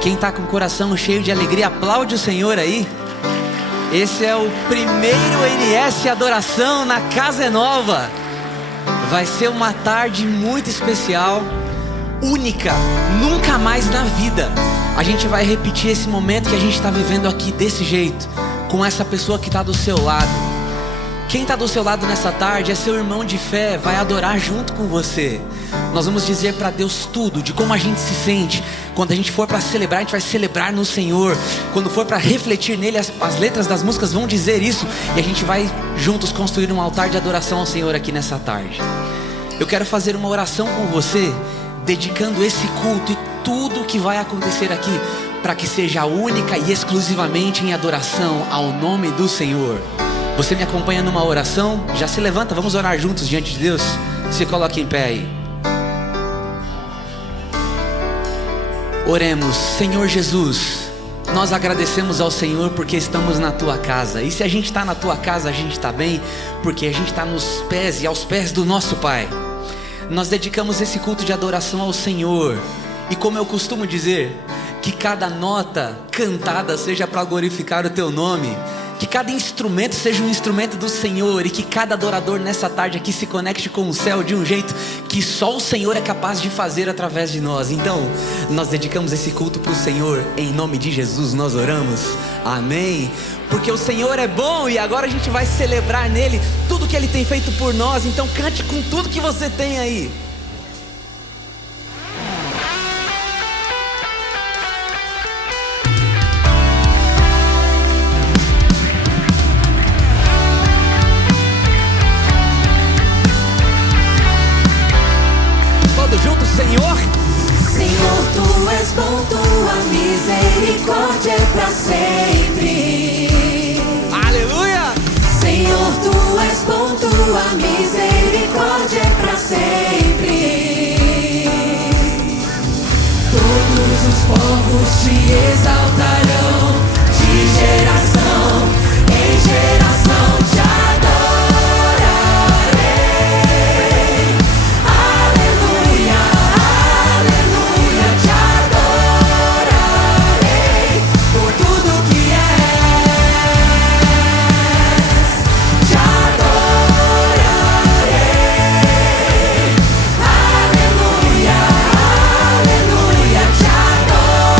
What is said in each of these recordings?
Quem está com o coração cheio de alegria, aplaude o Senhor aí. Esse é o primeiro NS Adoração na Casa Nova. Vai ser uma tarde muito especial, única, nunca mais na vida. A gente vai repetir esse momento que a gente está vivendo aqui desse jeito, com essa pessoa que está do seu lado. Quem está do seu lado nessa tarde é seu irmão de fé, vai adorar junto com você. Nós vamos dizer para Deus tudo, de como a gente se sente. Quando a gente for para celebrar, a gente vai celebrar no Senhor. Quando for para refletir nele, as letras das músicas vão dizer isso. E a gente vai juntos construir um altar de adoração ao Senhor aqui nessa tarde. Eu quero fazer uma oração com você, dedicando esse culto e tudo que vai acontecer aqui, para que seja única e exclusivamente em adoração ao nome do Senhor. Você me acompanha numa oração? Já se levanta, vamos orar juntos diante de Deus? Se coloque em pé aí. Oremos. Senhor Jesus, nós agradecemos ao Senhor porque estamos na Tua casa. E se a gente está na Tua casa, a gente está bem, porque a gente está nos pés e aos pés do nosso Pai. Nós dedicamos esse culto de adoração ao Senhor. E como eu costumo dizer, que cada nota cantada seja para glorificar o Teu nome. Que cada instrumento seja um instrumento do Senhor. E que cada adorador nessa tarde aqui se conecte com o céu de um jeito que só o Senhor é capaz de fazer através de nós. Então, nós dedicamos esse culto para o Senhor. Em nome de Jesus nós oramos. Amém. Porque o Senhor é bom e agora a gente vai celebrar nele tudo que Ele tem feito por nós. Então cante com tudo que você tem aí. Senhor, Tu és bom, Tua misericórdia é pra sempre. Aleluia! Senhor, Tu és bom, Tua misericórdia é pra sempre. Todos os povos Te exaltarão, de geração em geração Te adorarei. Aleluia, aleluia, Te adorarei por tudo que és. Te adorarei. Aleluia, aleluia, Te adorarei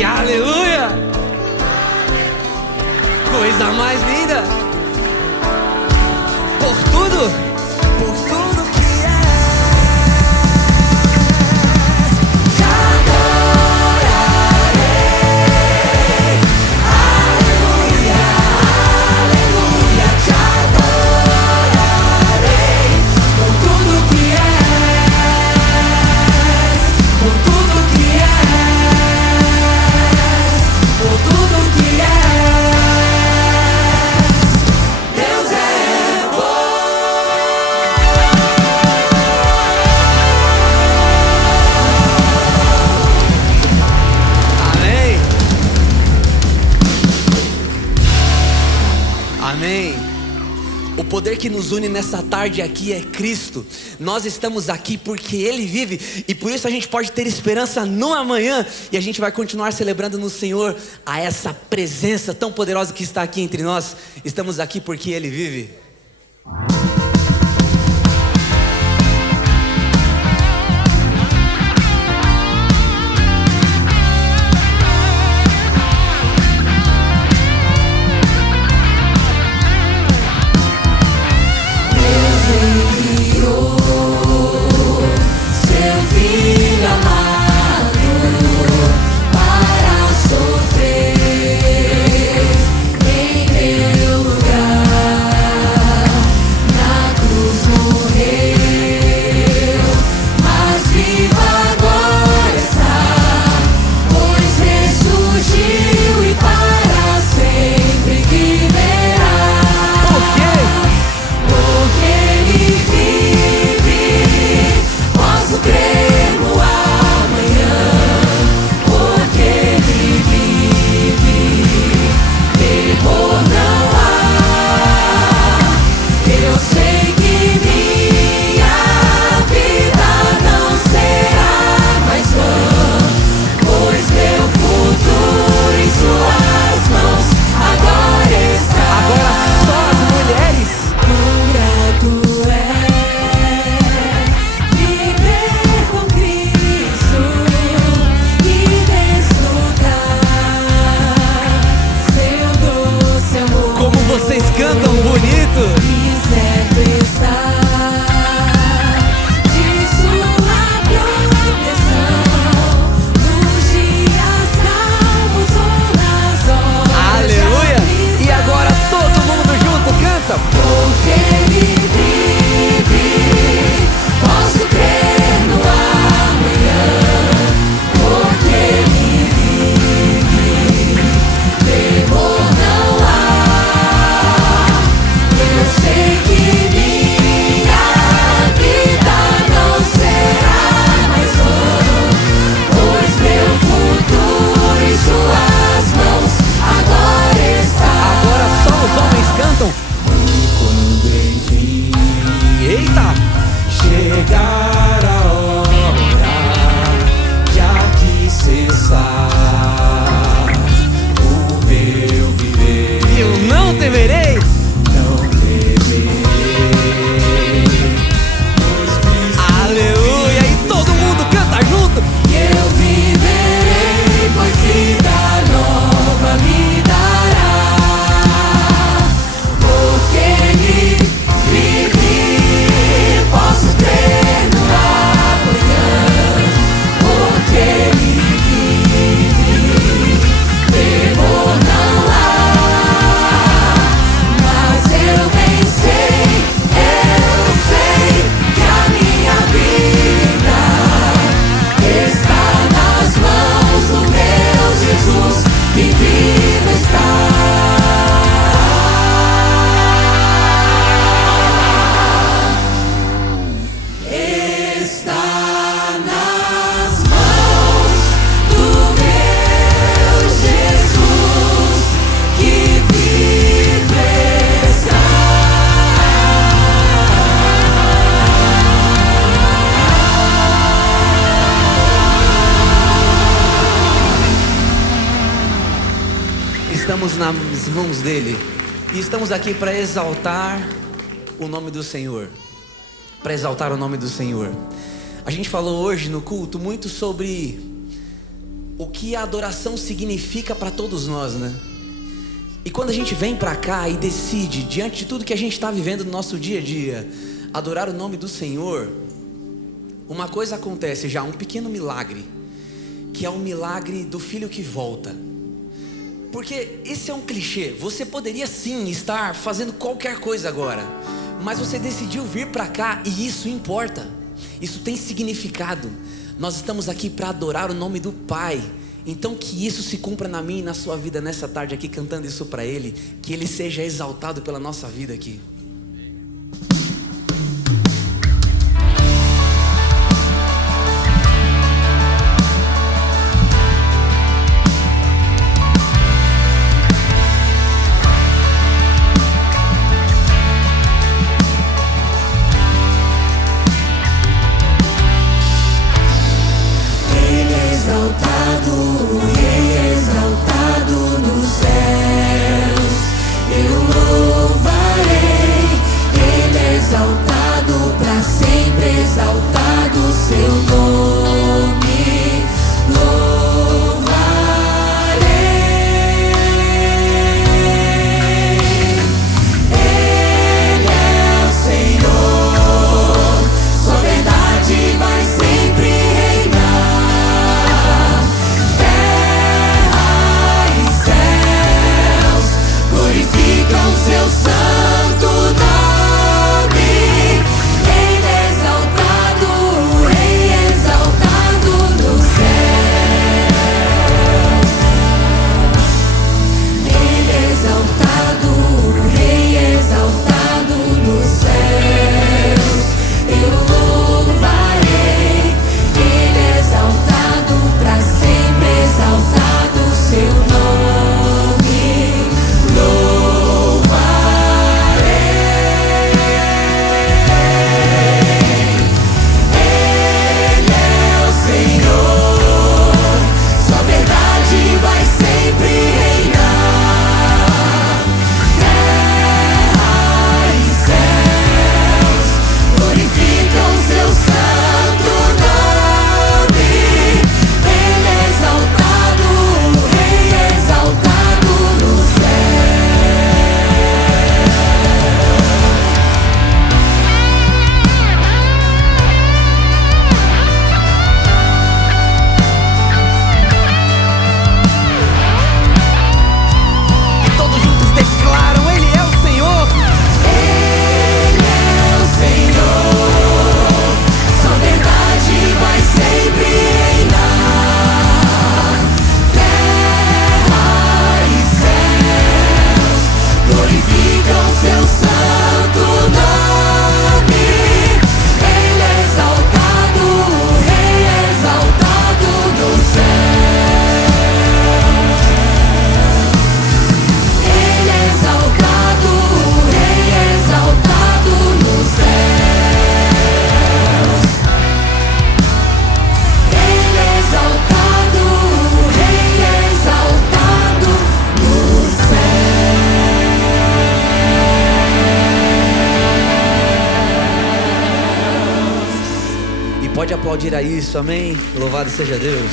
E aleluia! Coisa mais linda! Por tudo que és, te adorarei. Aleluia, aleluia, te adorarei. Por tudo que és, por tudo que és, por tudo que és. Deus é bom. Amém. Amém. O poder que nos une nessa tarde aqui é Cristo. Nós estamos aqui porque Ele vive e por isso a gente pode ter esperança no amanhã. E a gente vai continuar celebrando no Senhor a essa presença tão poderosa que está aqui entre nós. Estamos aqui porque Ele vive. Seu filho amado para sofrer em meu lugar, na cruz morreu, mas viva agora está, pois ressurgiu e para sempre viverá. Por quê? Porque Ele vive, posso crer no amanhã. Porque Ele vive, temor não há. Eu sei que minha vida não será mais vã, pois meu futuro em Suas mãos agora está. Agora só as mulheres. Quão grato é viver com Cristo e desfrutar seu doce amor. Como vocês cantam bonito! E certo está de Sua proteção nos dias calmos ou nas horas. Aleluia! E agora todo mundo junto canta! Porque Ele vive, posso crer no amanhã. Porque Ele vive, temor não há. Eu sei que minha vida não será mais vã, pois meu futuro em Suas mãos agora está. Agora só os homens cantam. Quando enfim, eita, chegar a hora de aqui cessar o meu viver, eu não temerei, não temerei. Aleluia! E todo mundo canta junto. Eu viverei, pois vida nova me dará. Porque Ele vive, posso crer no amanhã. Porque Ele vive, temor não há. Mas eu bem sei que a minha vida está nas mãos do meu Jesus, que vivo está. Está nas mãos do meu Jesus, que vivo está. Estamos nas mãos dele e estamos aqui para exaltar o nome do Senhor. Para exaltar o nome do Senhor. A gente falou hoje no culto muito sobre o que a adoração significa para todos nós, né? E quando a gente vem para cá e decide, diante de tudo que a gente está vivendo no nosso dia a dia, adorar o nome do Senhor, uma coisa acontece já, um pequeno milagre, que é o milagre do filho que volta. Porque esse é um clichê, você poderia sim estar fazendo qualquer coisa agora, mas você decidiu vir para cá e isso importa, isso tem significado. Nós estamos aqui para adorar o nome do Pai. Então que isso se cumpra na minha e na sua vida nessa tarde aqui, cantando isso para Ele, que Ele seja exaltado pela nossa vida aqui. Pode aplaudir a isso, amém? Louvado seja Deus.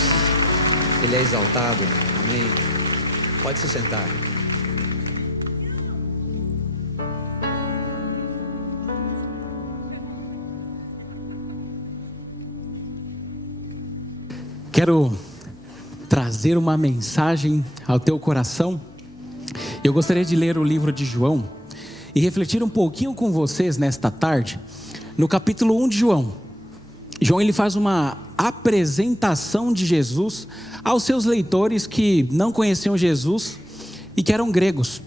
Ele é exaltado, amém? Pode se sentar. Quero trazer uma mensagem ao teu coração. Eu gostaria de ler o livro de João e refletir um pouquinho com vocês nesta tarde, no capítulo 1 de João. João ele faz uma apresentação de Jesus aos seus leitores que não conheciam Jesus e que eram gregos.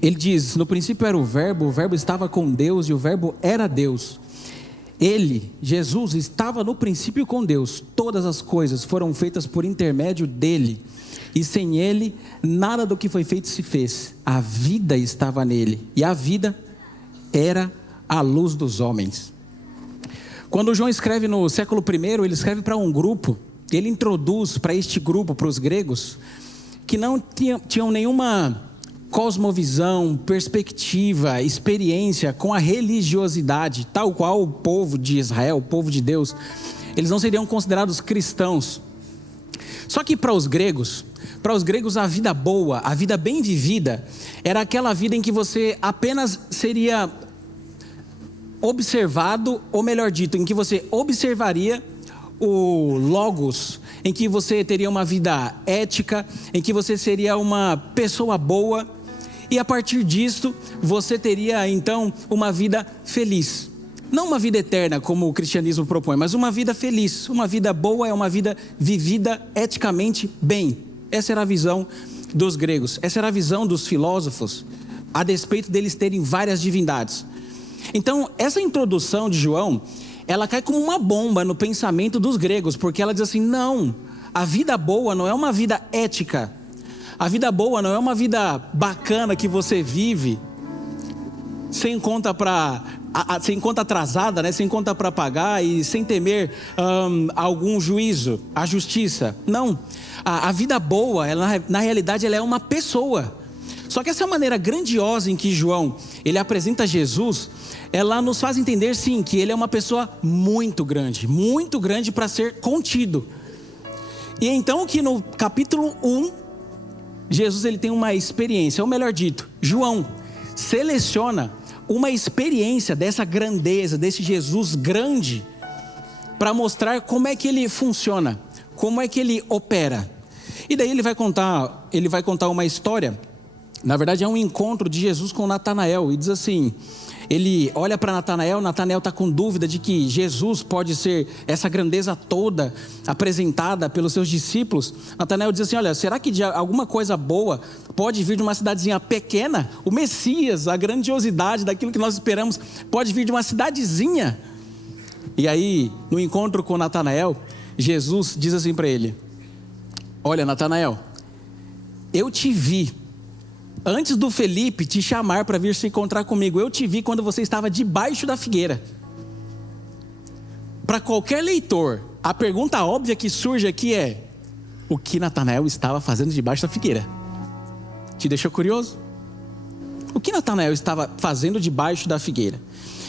Ele diz: no princípio era o verbo estava com Deus e o verbo era Deus. Ele, Jesus, estava no princípio com Deus. Todas as coisas foram feitas por intermédio dele, e sem ele nada do que foi feito se fez. A vida estava nele, e a vida era a luz dos homens. Quando João escreve no século I, ele escreve para um grupo. Ele introduz para este grupo, para os gregos, que não tinham nenhuma cosmovisão, perspectiva, experiência com a religiosidade, tal qual o povo de Israel, o povo de Deus. Eles não seriam considerados cristãos. Só que para os gregos a vida boa, a vida bem vivida, era aquela vida em que você apenas seria observado, ou melhor dito, em que você observaria o logos, em que você teria uma vida ética, em que você seria uma pessoa boa, e a partir disso você teria então uma vida feliz. Não uma vida eterna como o cristianismo propõe, mas uma vida feliz. Uma vida boa é uma vida vivida eticamente bem. Essa era a visão dos gregos, essa era a visão dos filósofos, a despeito deles terem várias divindades. Então essa introdução de João, ela cai como uma bomba no pensamento dos gregos, porque ela diz assim: não, a vida boa não é uma vida ética, a vida boa não é uma vida bacana que você vive sem conta atrasada, né? Sem conta para pagar e sem temer algum juízo, a justiça. Não, a vida boa, ela, na realidade, ela é uma pessoa. Só que essa maneira grandiosa em que João ele apresenta Jesus, ela nos faz entender sim que ele é uma pessoa muito grande para ser contido. E então que no capítulo 1, Jesus ele tem uma experiência, ou melhor dito, João seleciona uma experiência dessa grandeza, desse Jesus grande, para mostrar como é que ele funciona, como é que ele opera. E daí ele vai contar uma história. Na verdade é um encontro de Jesus com Natanael, e diz assim, ele olha para Natanael está com dúvida de que Jesus pode ser essa grandeza toda apresentada pelos seus discípulos. Natanael diz assim: olha, será que de alguma coisa boa pode vir de uma cidadezinha pequena? O Messias, a grandiosidade daquilo que nós esperamos, pode vir de uma cidadezinha? E aí, no encontro com Natanael, Jesus diz assim para ele: olha, Natanael, eu te vi antes do Felipe te chamar para vir se encontrar comigo. Eu te vi quando você estava debaixo da figueira. Para qualquer leitor, a pergunta óbvia que surge aqui é: o que Natanael estava fazendo debaixo da figueira? Te deixou curioso? O que Natanael estava fazendo debaixo da figueira?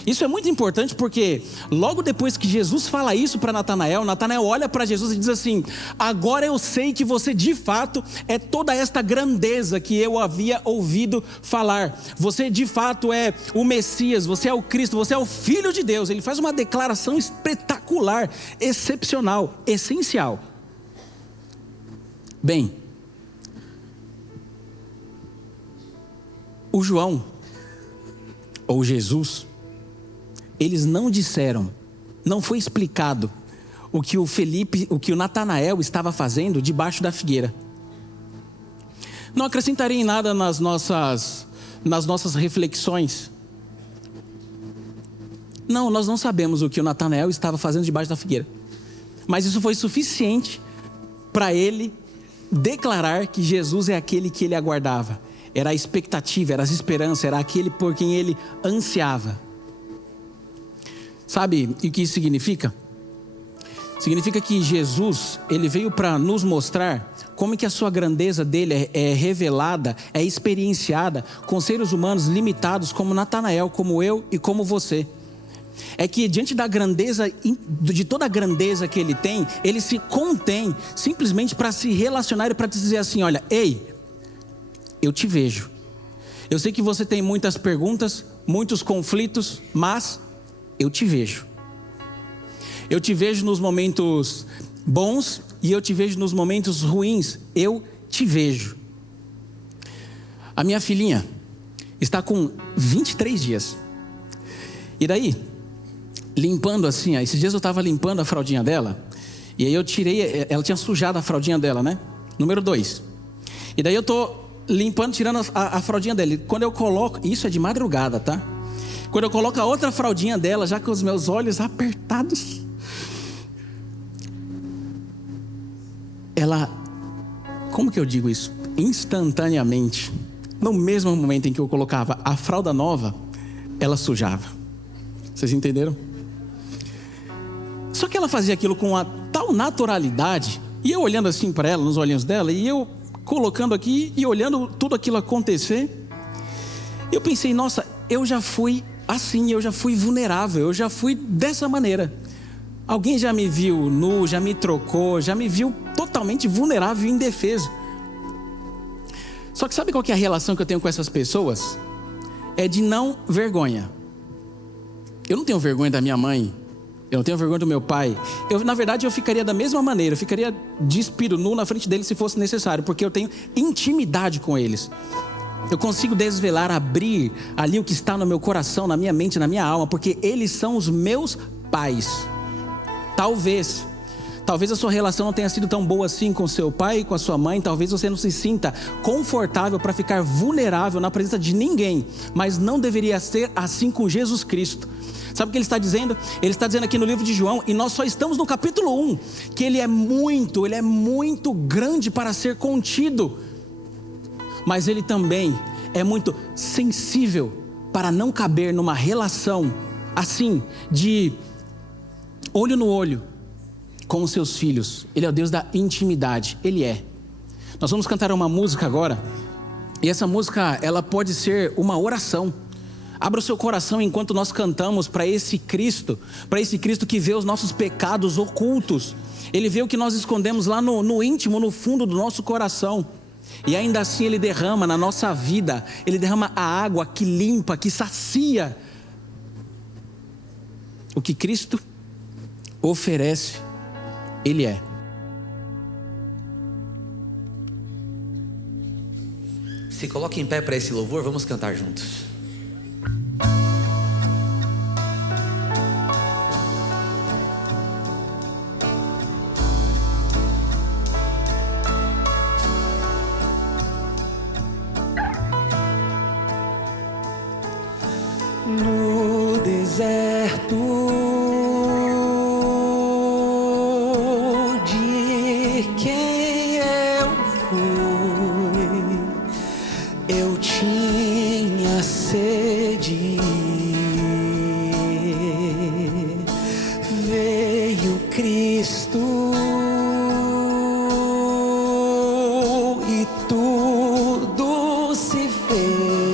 Isso é muito importante porque logo depois que Jesus fala isso para Natanael, Natanael olha para Jesus e diz assim: agora eu sei que você de fato é toda esta grandeza que eu havia ouvido falar. Você de fato é o Messias, você é o Cristo, você é o Filho de Deus. Ele faz uma declaração espetacular, excepcional, essencial. Bem, o João, ou Jesus, eles não disseram, não foi explicado o que o Natanael estava fazendo debaixo da figueira. Não acrescentaria em nada nas nossas reflexões. Não, nós não sabemos o que o Natanael estava fazendo debaixo da figueira. Mas isso foi suficiente para ele declarar que Jesus é aquele que ele aguardava. Era a expectativa, era a esperança, era aquele por quem ele ansiava. Sabe o que isso significa? Significa que Jesus, ele veio para nos mostrar como que a sua grandeza dele é revelada, é experienciada com seres humanos limitados como Natanael, como eu e como você. É que diante da grandeza, de toda a grandeza que ele tem, ele se contém simplesmente para se relacionar e para dizer assim: olha, ei, eu te vejo. Eu sei que você tem muitas perguntas, muitos conflitos, mas eu te vejo. Eu te vejo nos momentos bons e eu te vejo nos momentos ruins. Eu te vejo. A minha filhinha está com 23 dias. E daí, limpando assim, esses dias eu estava limpando a fraldinha dela. E aí eu tirei, ela tinha sujado a fraldinha dela, né? Número 2. E daí eu estou limpando, tirando a fraldinha dela. E quando eu coloco, isso é de madrugada, tá? Quando eu coloco a outra fraldinha dela, já com os meus olhos apertados, ela, como que eu digo isso? Instantaneamente, no mesmo momento em que eu colocava a fralda nova, ela sujava. Vocês entenderam? Só que ela fazia aquilo com a tal naturalidade, e eu olhando assim para ela, nos olhinhos dela, e eu colocando aqui e olhando tudo aquilo acontecer, eu pensei: nossa, eu já fui assim, eu já fui vulnerável, eu já fui dessa maneira. Alguém já me viu nu, já me trocou, já me viu totalmente vulnerável e indefeso. Só que sabe qual que é a relação que eu tenho com essas pessoas? É de não vergonha. Eu não tenho vergonha da minha mãe, eu não tenho vergonha do meu pai. Na verdade, eu ficaria da mesma maneira, eu ficaria despido nu na frente deles se fosse necessário, porque eu tenho intimidade com eles. Eu consigo desvelar, abrir ali o que está no meu coração, na minha mente, na minha alma, porque eles são os meus pais. Talvez a sua relação não tenha sido tão boa assim com seu pai e com a sua mãe. Talvez você não se sinta confortável para ficar vulnerável na presença de ninguém. Mas não deveria ser assim com Jesus Cristo. Sabe o que ele está dizendo? Ele está dizendo aqui no livro de João, e nós só estamos no capítulo 1, que ele é muito grande para ser contido. Mas ele também é muito sensível para não caber numa relação assim, de olho no olho com os seus filhos. Ele é o Deus da intimidade, Ele é. Nós vamos cantar uma música agora, e essa música, ela pode ser uma oração. Abra o seu coração enquanto nós cantamos para esse Cristo que vê os nossos pecados ocultos. Ele vê o que nós escondemos lá no íntimo, no fundo do nosso coração. E ainda assim Ele derrama na nossa vida, Ele derrama a água que limpa, que sacia. O que Cristo oferece, Ele é. Se coloque em pé para esse louvor, vamos cantar juntos. No deserto de quem eu fui, eu tinha sede. Veio Cristo e tudo se fez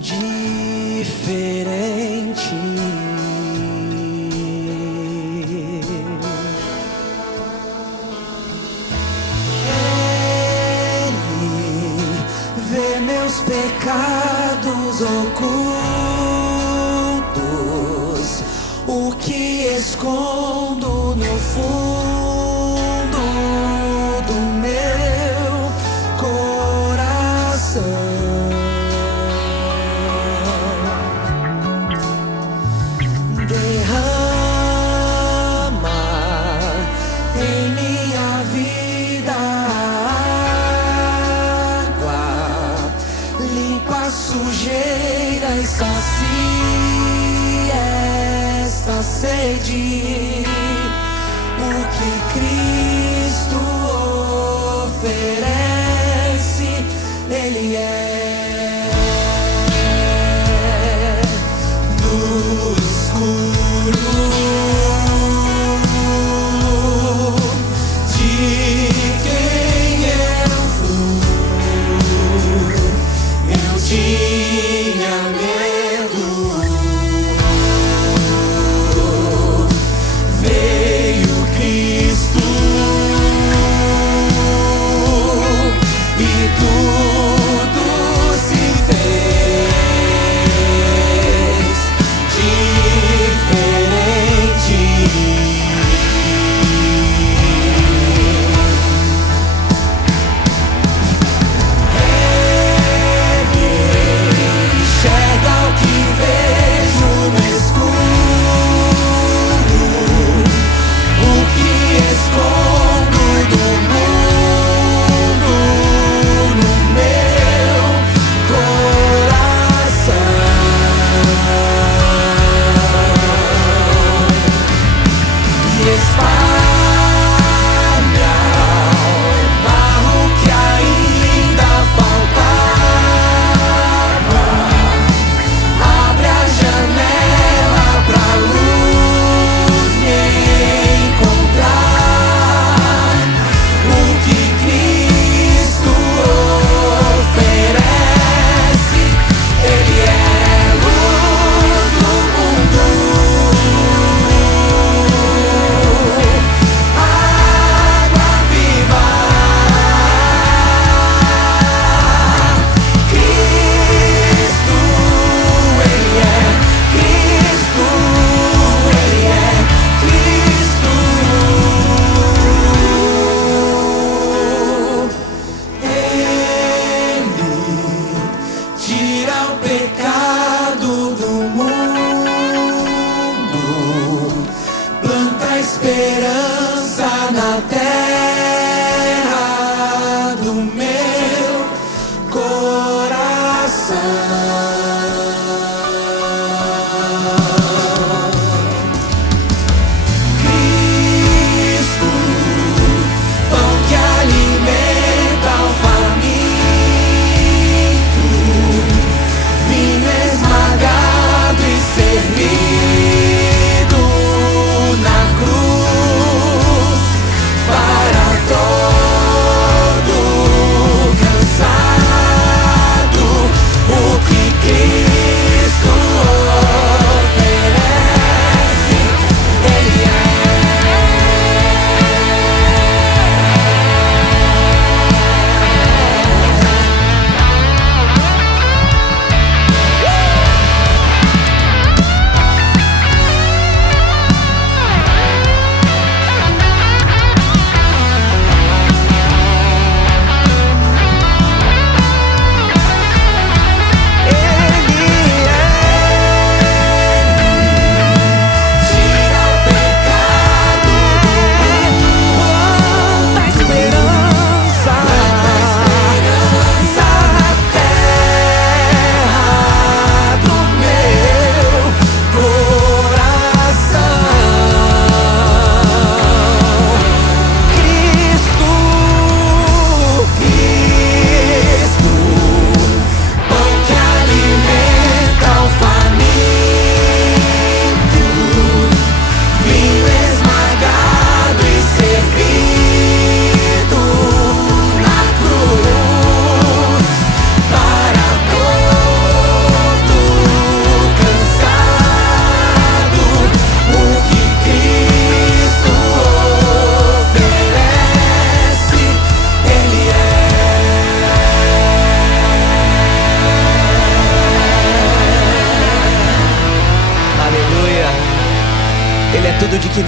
diferente. Ele vê meus pecados ocultos, o que escondo no fundo do meu coração. Derrama em minha vida água, limpa a sujeira e sacia esta sede. O que Cristo oferece, Ele é. No escuro de quem eu fui, eu tinha medo. Veio Cristo e tudo se fez diferente.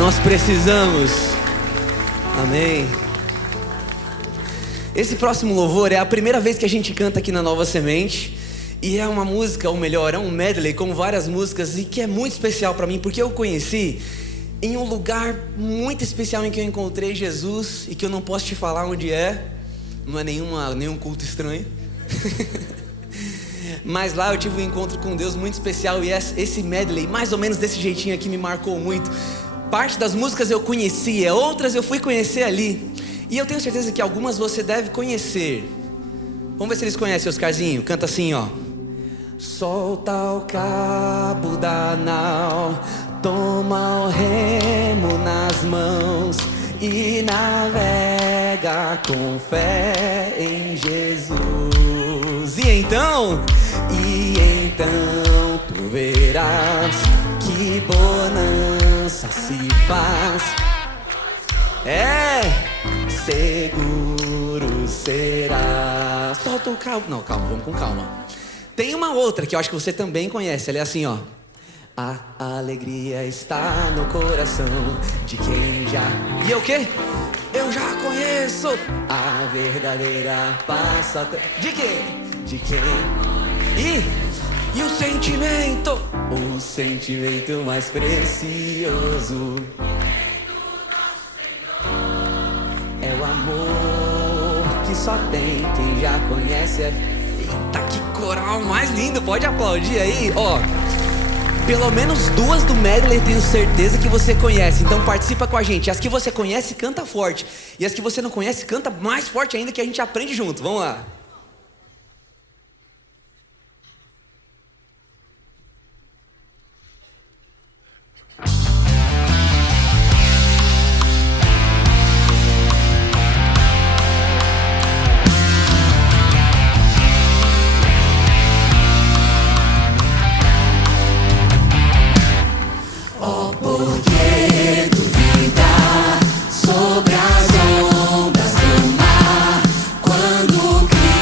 Nós precisamos. Amém. Esse próximo louvor é a primeira vez que a gente canta aqui na Nova Semente. E é uma música, ou melhor, é um medley com várias músicas e que é muito especial para mim, porque eu conheci em um lugar muito especial em que eu encontrei Jesus e que eu não posso te falar onde é. Não é nenhum culto estranho. Mas lá eu tive um encontro com Deus muito especial e esse medley, mais ou menos desse jeitinho aqui, me marcou muito. Parte das músicas eu conhecia, outras eu fui conhecer ali. E eu tenho certeza que algumas você deve conhecer. Vamos ver se eles conhecem, Oscarzinho. Canta assim, ó. Solta o cabo da nau, toma o remo nas mãos e navega com fé em Jesus. E então tu verás que bonança se faz. Seguro será. Solta o cabo. Não, calma, vamos com calma. Tem uma outra que eu acho que você também conhece. Ela é assim, ó. A alegria está no coração de quem já... E eu o quê? Eu já conheço a verdadeira passa... De quem? De quem? E o sentimento mais precioso é o amor que só tem quem já conhece. Eita, que coral mais lindo, pode aplaudir aí, ó. Pelo menos duas do medley tenho certeza que você conhece, então participa com a gente. As que você conhece, canta forte. E as que você não conhece, canta mais forte ainda, que a gente aprende junto. Vamos lá. Sobre as ondas do mar, quando Cristo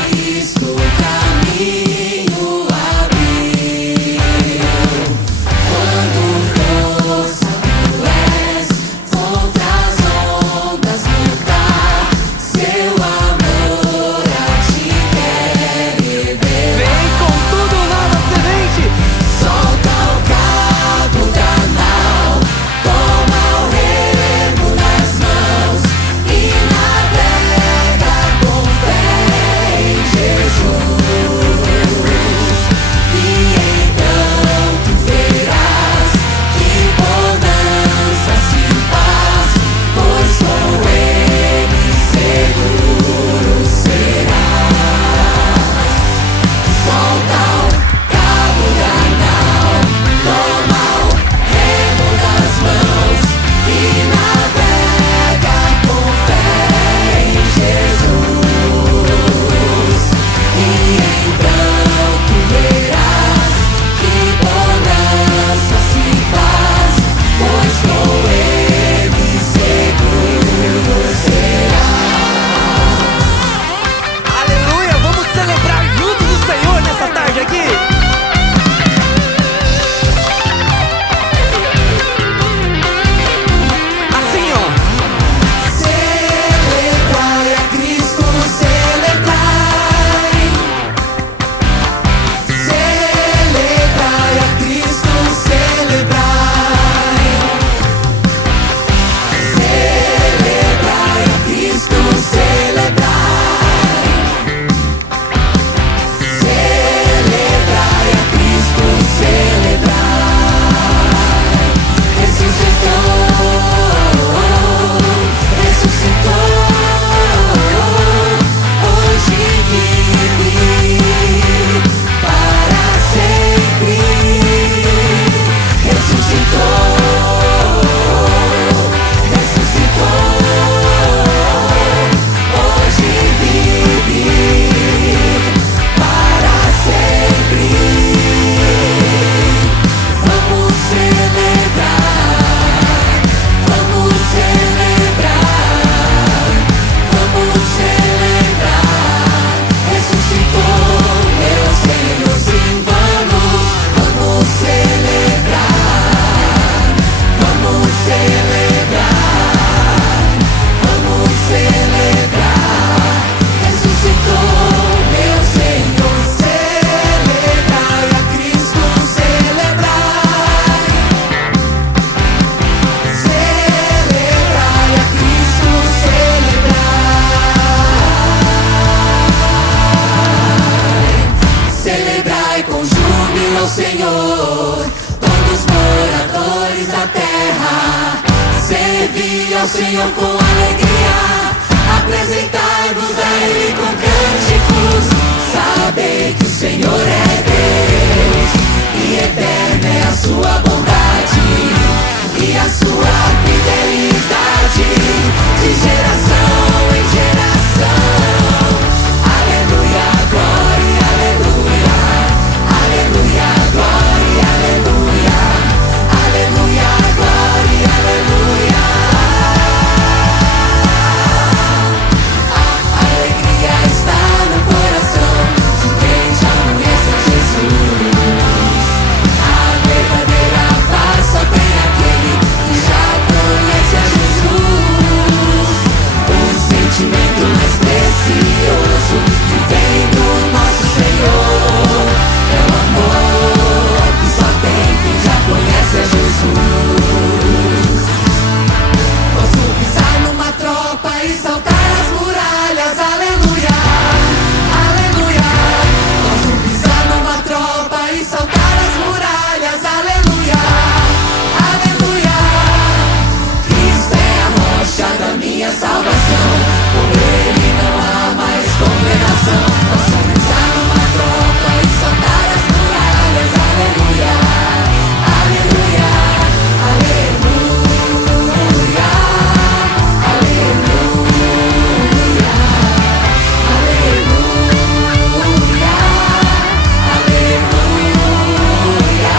Senhor, todos moradores da terra, servi ao Senhor com alegria, apresentai-vos a Ele com cânticos, sabei que o Senhor é Deus, e eterna é a sua bondade, e a sua fidelidade, de geração em geração. Aleluia, glória, aleluia, aleluia, glória, aleluia, aleluia, glória, aleluia. A alegria está no coração de quem já conhece Jesus. A verdadeira paz só tem aquele que já conhece a Jesus. O sentimento mais precioso que vem do nosso Senhor é o amor que só tem quem já conhece a Jesus. Posso pisar numa tropa e saltar as muralhas, aleluia, aleluia. Posso pisar numa tropa e saltar as muralhas, aleluia, aleluia. Cristo é a rocha da minha salvação, por Ele não há mais condenação. Posso pisar numa tropa e saltar as muralhas, aleluia, aleluia, aleluia, aleluia, aleluia, aleluia.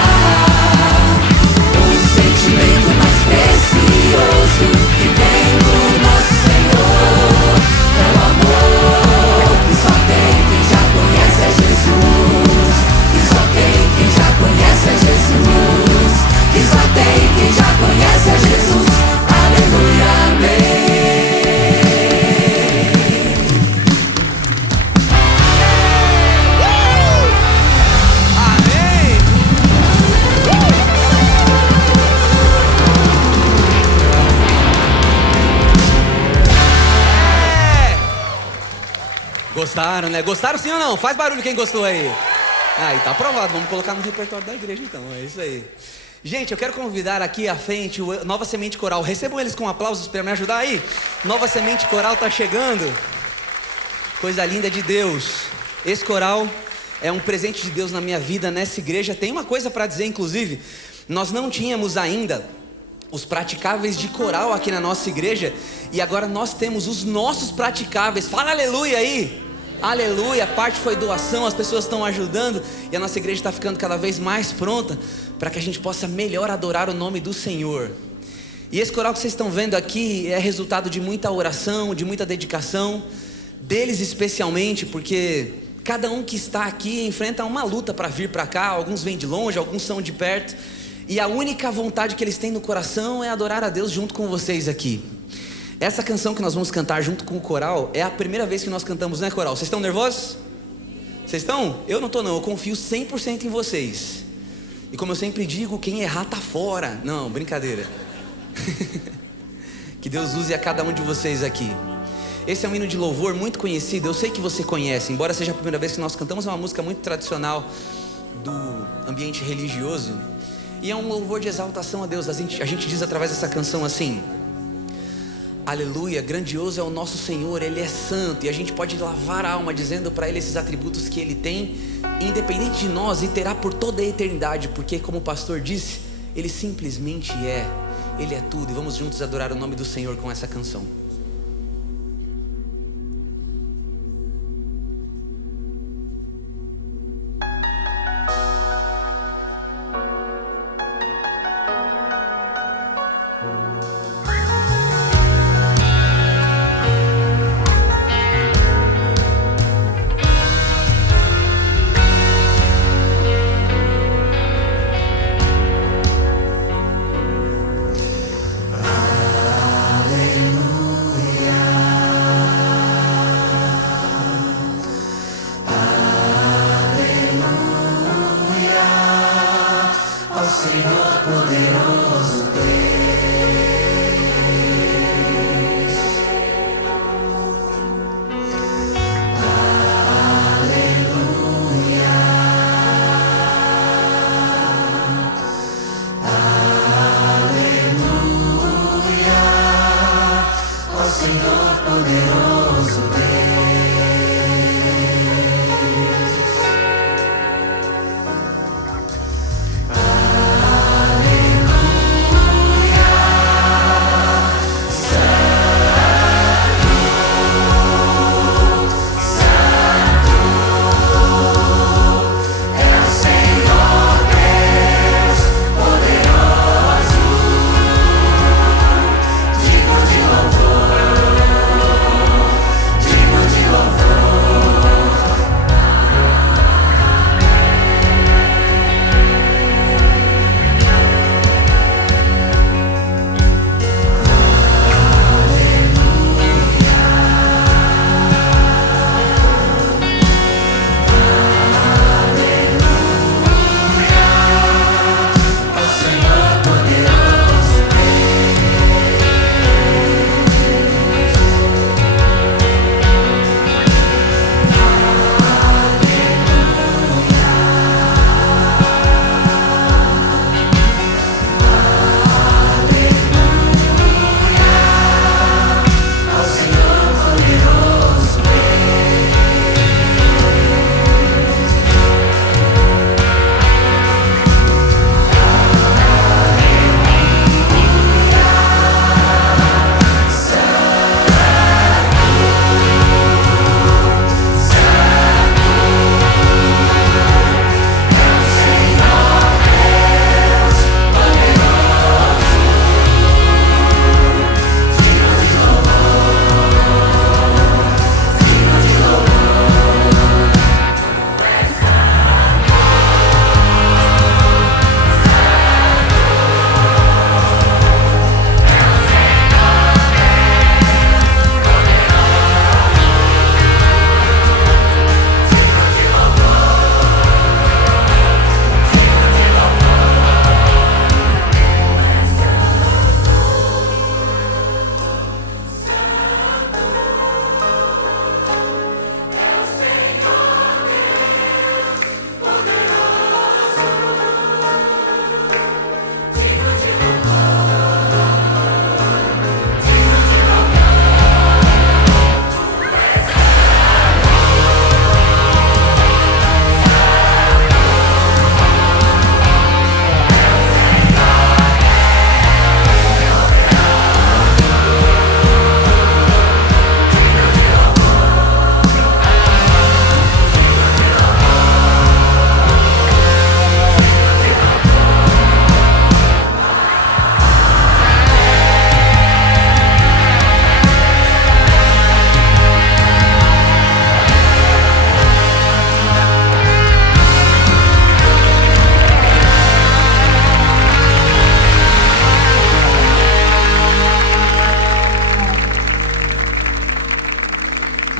O sentimento mais precioso que vem do nosso Senhor é o amor que só tem quem já conhece a Jesus, que só tem quem já conhece a Jesus, que só tem quem já conhece a Jesus. Aleluia, amém. Amém! Gostaram, né? Gostaram sim ou não? Faz barulho quem gostou aí. Aí, tá aprovado. Vamos colocar no repertório da igreja então. É isso aí. Gente, eu quero convidar aqui à frente o Nova Semente Coral. Recebam eles com aplausos para me ajudar aí. Nova Semente Coral tá chegando. Coisa linda de Deus. Esse coral é um presente de Deus na minha vida, nessa igreja. Tem uma coisa para dizer, inclusive. Nós não tínhamos ainda os praticáveis de coral aqui na nossa igreja, e agora nós temos os nossos praticáveis. Fala aleluia aí. Aleluia, a parte foi doação, as pessoas estão ajudando, e a nossa igreja está ficando cada vez mais pronta para que a gente possa melhor adorar o nome do Senhor. E esse coral que vocês estão vendo aqui é resultado de muita oração, de muita dedicação deles, especialmente porque cada um que está aqui enfrenta uma luta para vir para cá. Alguns vêm de longe, alguns são de perto, e a única vontade que eles têm no coração é adorar a Deus junto com vocês aqui. Essa canção que nós vamos cantar junto com o coral é a primeira vez que nós cantamos, né, coral? Vocês estão nervosos? Vocês estão? Eu não estou não, eu confio 100% em vocês. E como eu sempre digo, quem errar tá fora. Não, brincadeira. Que Deus use a cada um de vocês aqui. Esse é um hino de louvor muito conhecido, eu sei que você conhece. Embora seja a primeira vez que nós cantamos, é uma música muito tradicional do ambiente religioso. E é um louvor de exaltação a Deus. A gente diz através dessa canção assim: aleluia, grandioso é o nosso Senhor, Ele é santo. E a gente pode lavar a alma dizendo para Ele esses atributos que Ele tem, independente de nós, e terá por toda a eternidade. Porque como o pastor disse, Ele simplesmente é, Ele é tudo. E vamos juntos adorar o nome do Senhor com essa canção. Aleluia.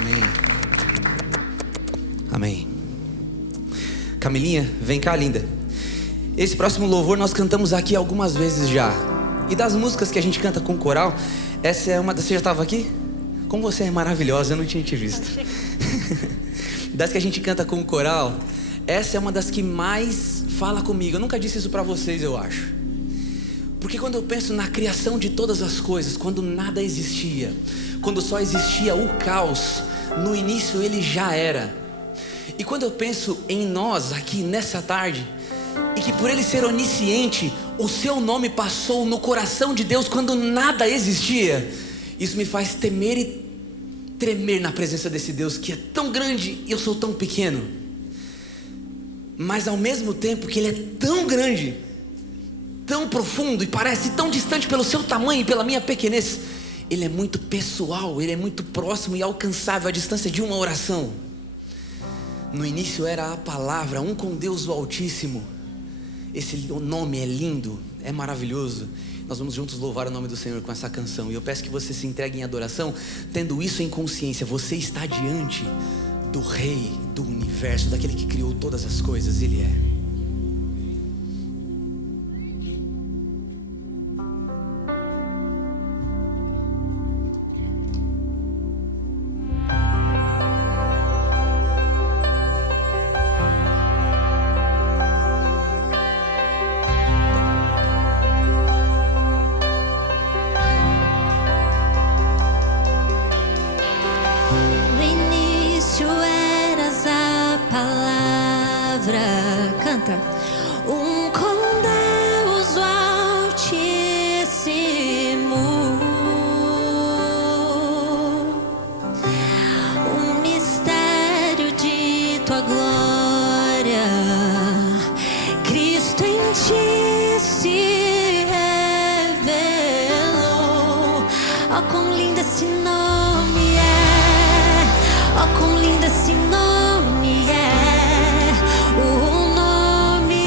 Amém. Amém. Camilinha, vem cá, linda. Esse próximo louvor nós cantamos aqui algumas vezes já. E das músicas que a gente canta com o coral, essa é uma das... Você já estava aqui? Como você é maravilhosa, eu não tinha te visto. Das que a gente canta com o coral, essa é uma das que mais fala comigo. Eu nunca disse isso pra vocês, eu acho. Porque quando eu penso na criação de todas as coisas, quando nada existia, quando só existia o caos, no início ele já era. E quando eu penso em nós aqui nessa tarde, e que por ele ser onisciente, o seu nome passou no coração de Deus quando nada existia, isso me faz temer e tremer na presença desse Deus que é tão grande e eu sou tão pequeno. Mas ao mesmo tempo que ele é tão grande, tão profundo e parece tão distante pelo seu tamanho e pela minha pequenez, ele é muito pessoal, ele é muito próximo e alcançável à distância de uma oração. No início era a palavra, um com Deus o Altíssimo. Esse nome é lindo, é maravilhoso. Nós vamos juntos louvar o nome do Senhor com essa canção. E eu peço que você se entregue em adoração, tendo isso em consciência. Você está diante do Rei do Universo, daquele que criou todas as coisas. Ele é. Canta. Um com Deus o Altíssimo, um mistério de tua glória, Cristo em ti se revelou. Ó, quão lindo esse nome é, ó, quão lindo esse nome é. O nome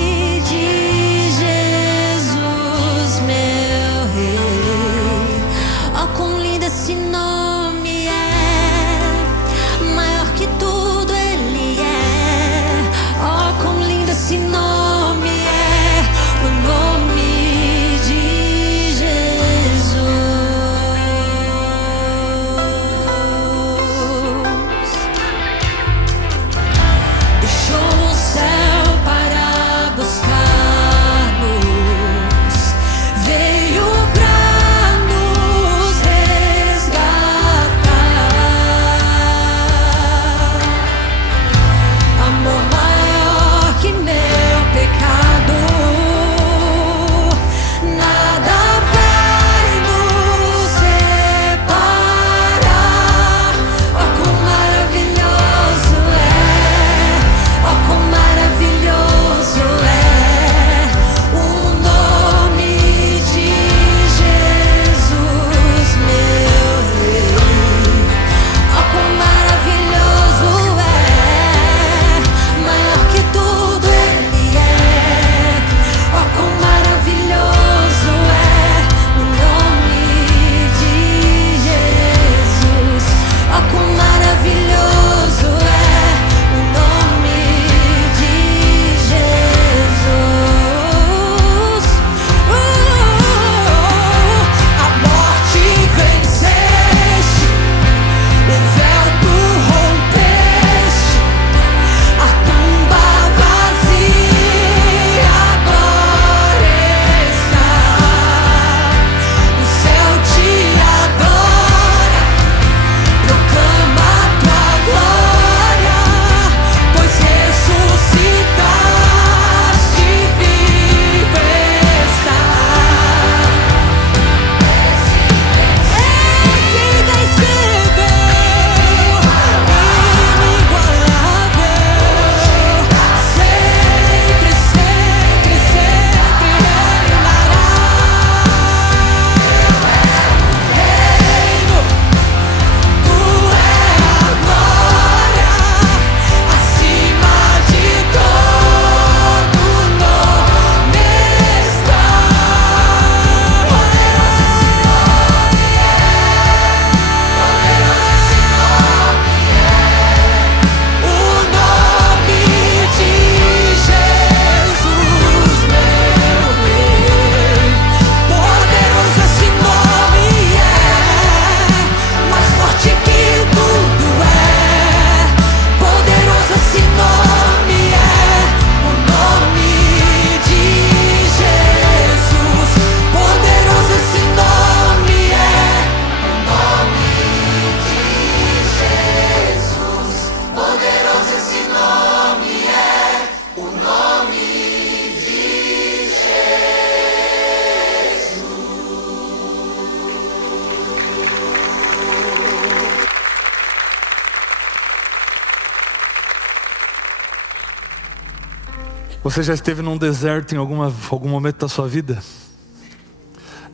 Você já esteve num deserto em algum momento da sua vida?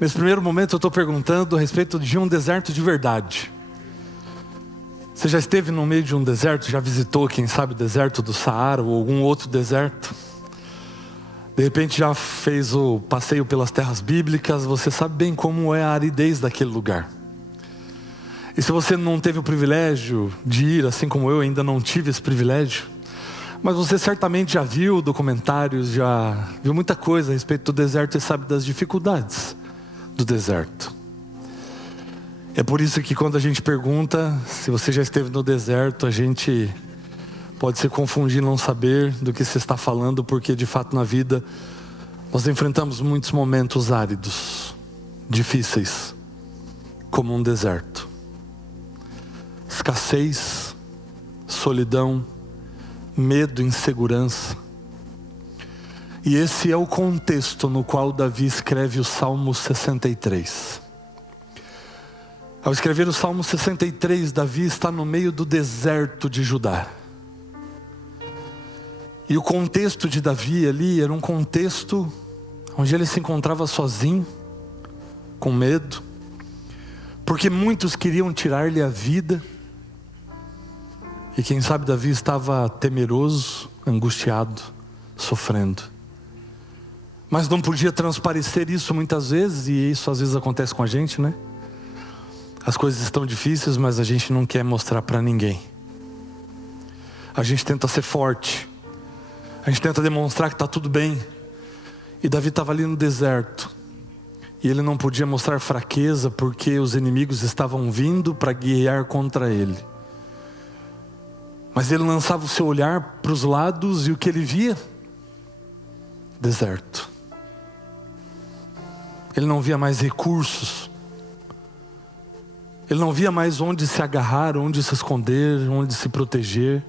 Nesse primeiro momento eu estou perguntando a respeito de um deserto de verdade. Você já esteve no meio de um deserto? Já visitou, quem sabe, o deserto do Saara ou algum outro deserto? De repente já fez o passeio pelas terras bíblicas, você sabe bem como é a aridez daquele lugar. E se você não teve o privilégio de ir, assim como eu ainda não tive esse privilégio, mas você certamente já viu documentários, já viu muita coisa a respeito do deserto e sabe das dificuldades do deserto. É por isso que quando a gente pergunta se você já esteve no deserto, a gente pode se confundir e não saber do que se está falando, porque de fato na vida nós enfrentamos muitos momentos áridos, difíceis, como um deserto. Escassez, solidão, medo, insegurança. E esse é o contexto no qual Davi escreve o Salmo 63. Ao escrever o Salmo 63, Davi está no meio do deserto de Judá. E o contexto de Davi ali era um contexto onde ele se encontrava sozinho, com medo, porque muitos queriam tirar-lhe a vida. E quem sabe Davi estava temeroso, angustiado, sofrendo. Mas não podia transparecer isso muitas vezes, e isso às vezes acontece com a gente, né? As coisas estão difíceis, mas a gente não quer mostrar para ninguém. A gente tenta ser forte. A gente tenta demonstrar que está tudo bem. E Davi estava ali no deserto. E ele não podia mostrar fraqueza, porque os inimigos estavam vindo para guerrear contra ele. Mas ele lançava o seu olhar para os lados e o que ele via? Deserto. Ele não via mais recursos. Ele não via mais onde se agarrar, onde se esconder, onde se proteger.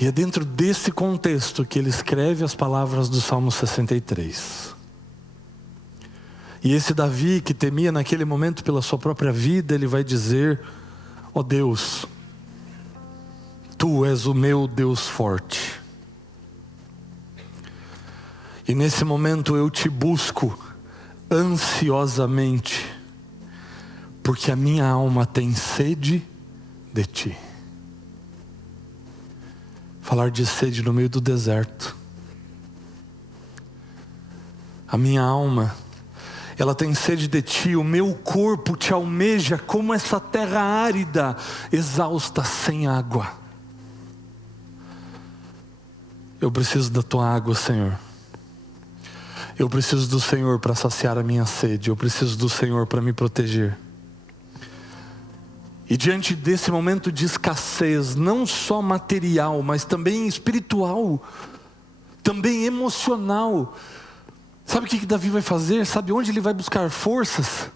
E é dentro desse contexto que ele escreve as palavras do Salmo 63. E esse Davi, que temia naquele momento pela sua própria vida, ele vai dizer: ó Deus, Tu és o meu Deus forte. E nesse momento eu te busco ansiosamente, porque a minha alma tem sede de Ti. Falar de sede no meio do deserto. A minha alma, ela tem sede de Ti, o meu corpo te almeja como essa terra árida, exausta, sem água. Eu preciso da Tua água, Senhor. Eu preciso do Senhor para saciar a minha sede. Eu preciso do Senhor para me proteger. E diante desse momento de escassez, não só material, mas também espiritual, também emocional, sabe o que Davi vai fazer? Sabe onde ele vai buscar forças?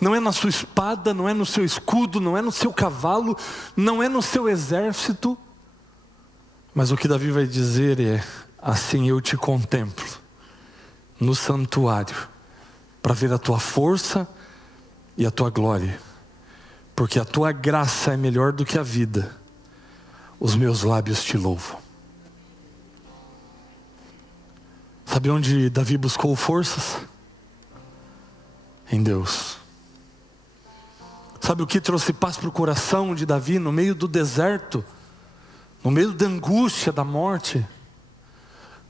Não é na sua espada, não é no seu escudo, não é no seu cavalo, não é no seu exército. Mas o que Davi vai dizer é: assim eu te contemplo no santuário, para ver a Tua força e a Tua glória. Porque a Tua graça é melhor do que a vida. Os meus lábios te louvam. Sabe onde Davi buscou forças? Em Deus. Sabe o que trouxe paz para o coração de Davi no meio do deserto? No meio da angústia da morte?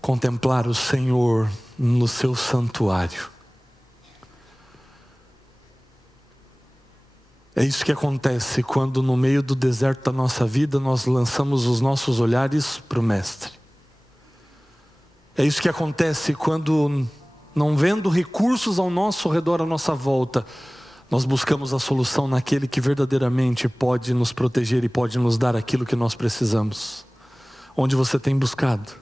Contemplar o Senhor no seu santuário. É isso que acontece quando no meio do deserto da nossa vida nós lançamos os nossos olhares para o Mestre. É isso que acontece quando, não vendo recursos ao nosso redor, à nossa volta, nós buscamos a solução naquele que verdadeiramente pode nos proteger e pode nos dar aquilo que nós precisamos. Onde você tem buscado?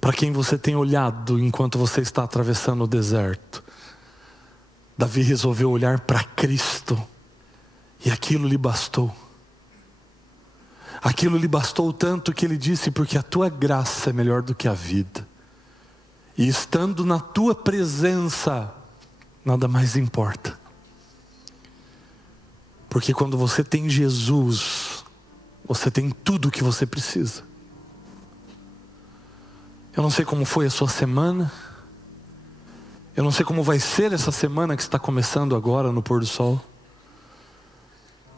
Para quem você tem olhado enquanto você está atravessando o deserto? Davi resolveu olhar para Cristo. E aquilo lhe bastou. Aquilo lhe bastou tanto que ele disse: porque a Tua graça é melhor do que a vida. E estando na Tua presença, nada mais importa. Porque quando você tem Jesus, você tem tudo o que você precisa. Eu não sei como foi a sua semana. Eu não sei como vai ser essa semana que está começando agora no pôr do sol.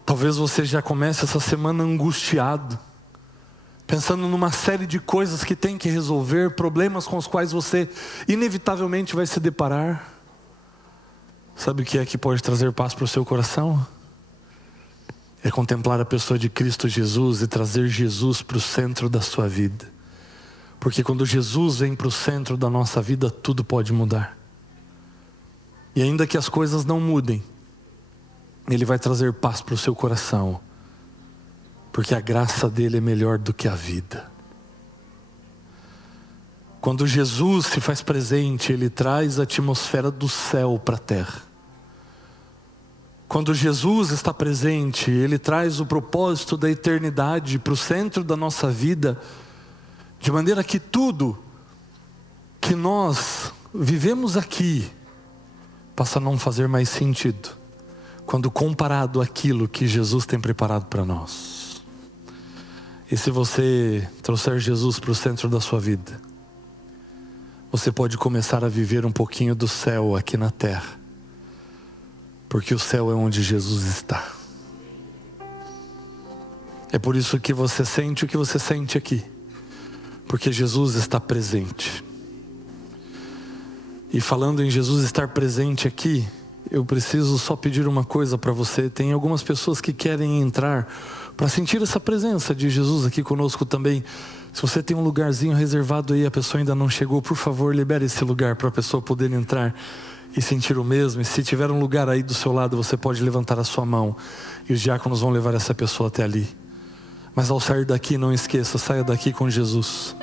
Talvez você já comece essa semana angustiado, pensando numa série de coisas que tem que resolver, problemas com os quais você inevitavelmente vai se deparar. Sabe o que é que pode trazer paz para o seu coração? É contemplar a pessoa de Cristo Jesus e trazer Jesus para o centro da sua vida. Porque quando Jesus vem para o centro da nossa vida, tudo pode mudar. E ainda que as coisas não mudem, Ele vai trazer paz para o seu coração. Porque a graça dele é melhor do que a vida. Quando Jesus se faz presente, Ele traz a atmosfera do céu para a terra. Quando Jesus está presente, Ele traz o propósito da eternidade para o centro da nossa vida, de maneira que tudo que nós vivemos aqui passa a não fazer mais sentido, quando comparado àquilo que Jesus tem preparado para nós. E se você trouxer Jesus para o centro da sua vida, você pode começar a viver um pouquinho do céu aqui na terra, porque o céu é onde Jesus está. É por isso que você sente o que você sente aqui, porque Jesus está presente. E falando em Jesus estar presente aqui, eu preciso só pedir uma coisa para você. Tem algumas pessoas que querem entrar para sentir essa presença de Jesus aqui conosco também. Se você tem um lugarzinho reservado aí, a pessoa ainda não chegou, por favor, libere esse lugar para a pessoa poder entrar e sentir o mesmo. E se tiver um lugar aí do seu lado, você pode levantar a sua mão e os diáconos vão levar essa pessoa até ali. Mas ao sair daqui, não esqueça, saia daqui com Jesus.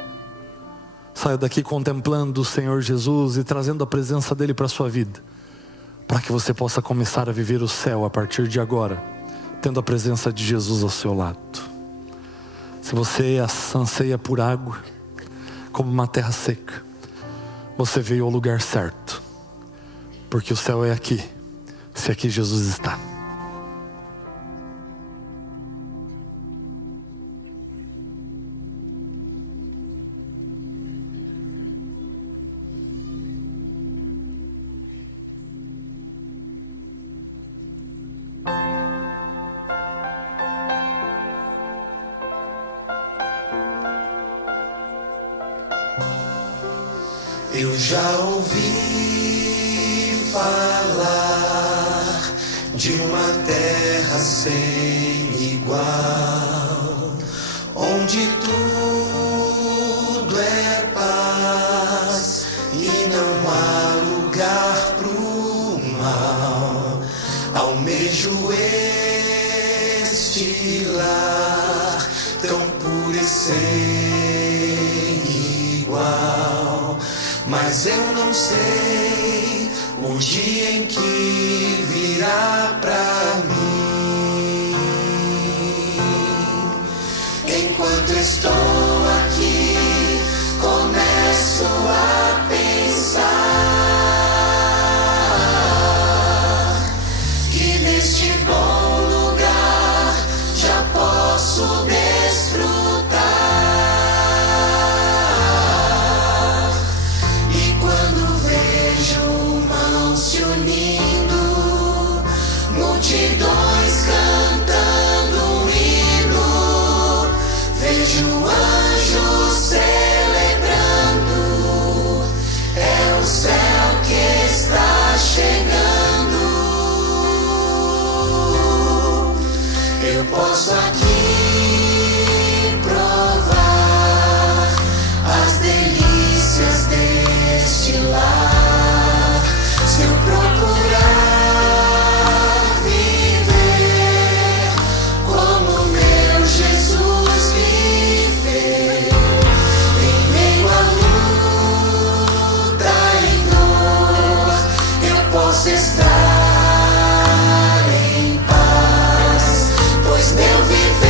Saia daqui contemplando o Senhor Jesus e trazendo a presença dEle para a sua vida, para que você possa começar a viver o céu a partir de agora, tendo a presença de Jesus ao seu lado. Se você anseia por água, como uma terra seca, você veio ao lugar certo, porque o céu é aqui, se aqui Jesus está. Eu já ouvi falar de uma terra sem igual, onde tudo é paz e não há lugar pro mal. Almejo este lar tão puro e sem igual. Mas eu não sei o dia em que virá pra mim. Enquanto estou aqui, começo a pensar que neste bom lugar já posso desfrutar. Multidões cantando um hino, vejo anjos celebrando, é o céu que está chegando. Eu posso aqui provar as delícias deste lar, se eu procurar estar em paz, pois meu viver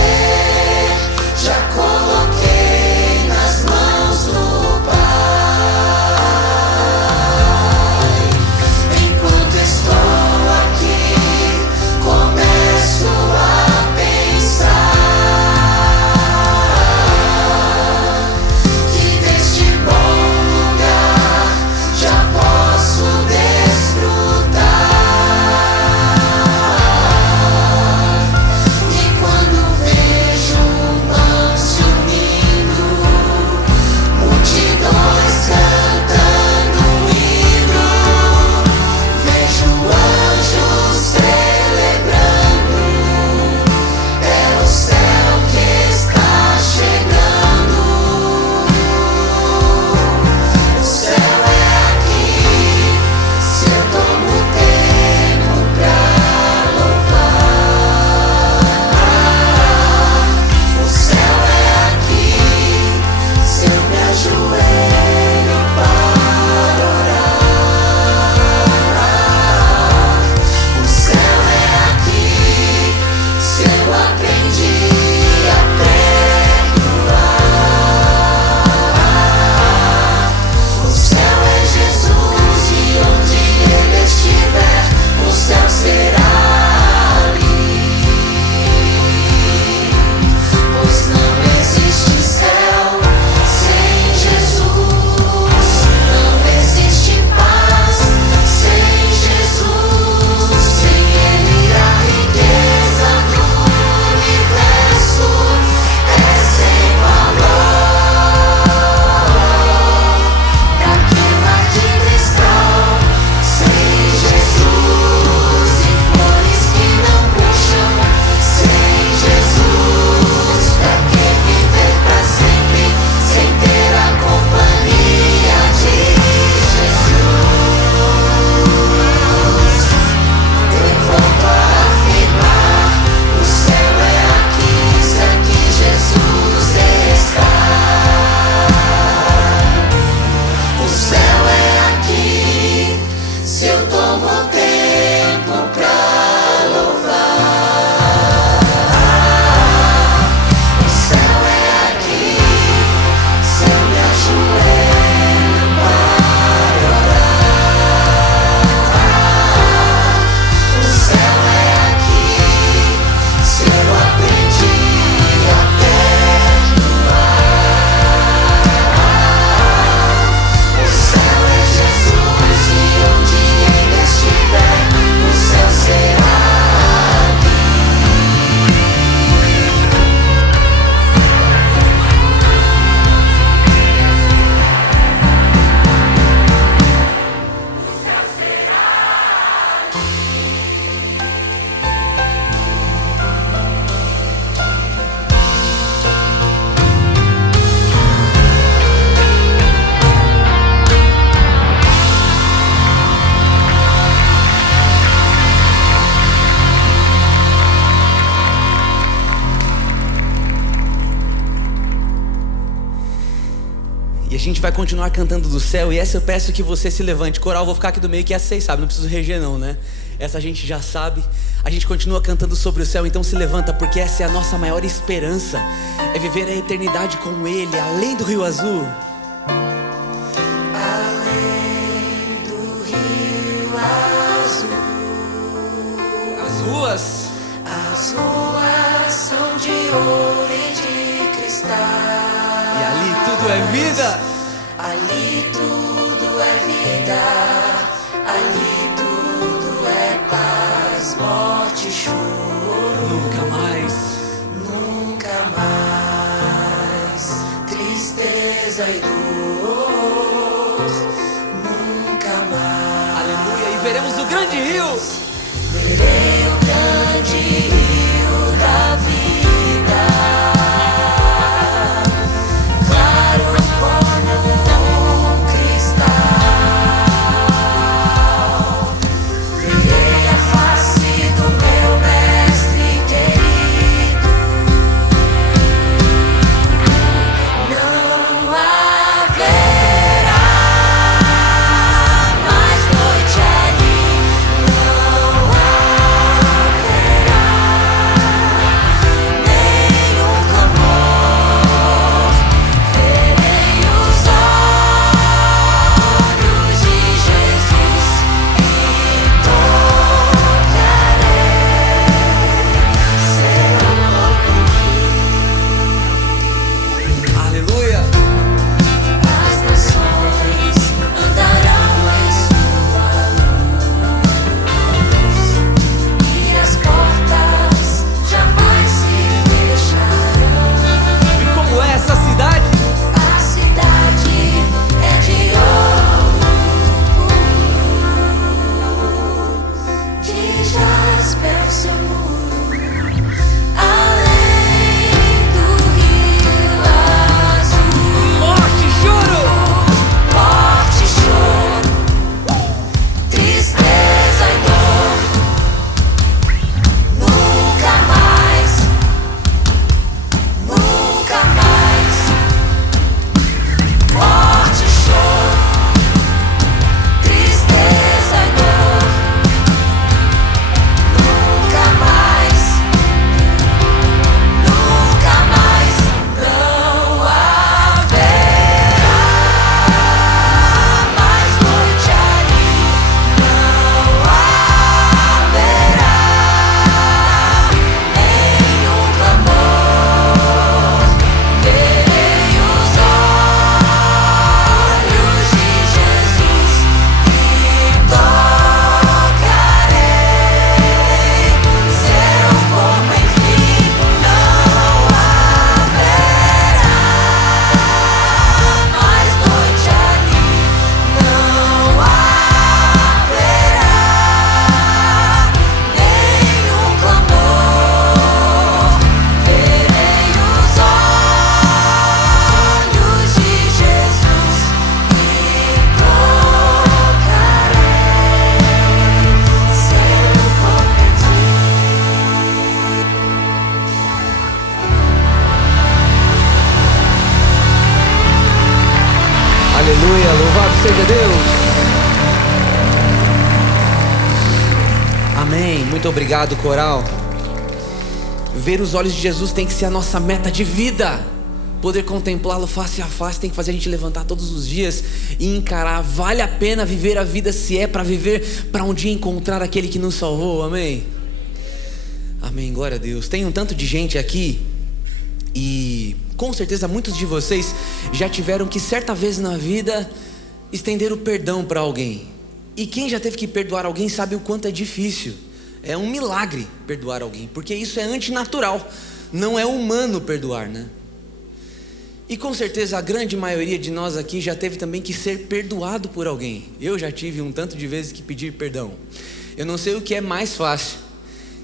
gente vai continuar cantando do céu, e essa eu peço que você se levante. Coral, eu vou ficar aqui do meio, que essa vocês sabem, não preciso reger não, né? Essa a gente já sabe. A gente continua cantando sobre o céu, então se levanta, porque essa é a nossa maior esperança. É viver a eternidade com Ele, além do Rio Azul. Além do Rio Azul, as ruas são de ouro e de cristal. E ali tudo é vida. Ali tudo é vida. Ali tudo é paz, morte, choro. Nunca mais. Nunca mais. Tristeza e dor. Nunca mais. Aleluia. E veremos o grande rio. Verei o grande rio da vida, claro como um cristal. Verei a face do meu mestre querido. Não haverá mais noite ali. Não haverá nenhum clamor. Verei os olhos de Jesus e tocarei seu corpo. Aleluia. As nações andarão em sua luz e as portas jamais se fecharão. E como é essa cidade? A cidade é de ouro puro, de jaspe é o seu muro. Além do Rio Azul, Morte e choro. morte, choro, tristeza e dor. Nunca mais, nunca mais. Morte, choro, tristeza e dor. Nunca mais, nunca mais. Não haverá mais noite ali. Não haverá nenhum clamor. Verei os olhos de Jesus e tocarei seu corpo, enfim. Não haverá mais noite ali. Não haverá nenhum clamor. Verei os olhos de Jesus e tocarei seu corpo, enfim. Aleluia, louvado seja Deus. Amém, muito obrigado, coral. Ver os olhos de Jesus tem que ser a nossa meta de vida. Poder contemplá-lo face a face tem que fazer a gente levantar todos os dias e encarar. Vale a pena viver a vida, se é para viver, para um dia encontrar aquele que nos salvou. Amém. Amém, glória a Deus. Tem um tanto de gente aqui, e com certeza muitos de vocês já tiveram que certa vez na vida estender o perdão para alguém. E quem já teve que perdoar alguém sabe o quanto é difícil. É um milagre perdoar alguém, porque isso é antinatural. Não é humano perdoar, né? E com certeza a grande maioria de nós aqui já teve também que ser perdoado por alguém. Eu já tive um tanto de vezes que pedir perdão. Eu não sei o que é mais fácil,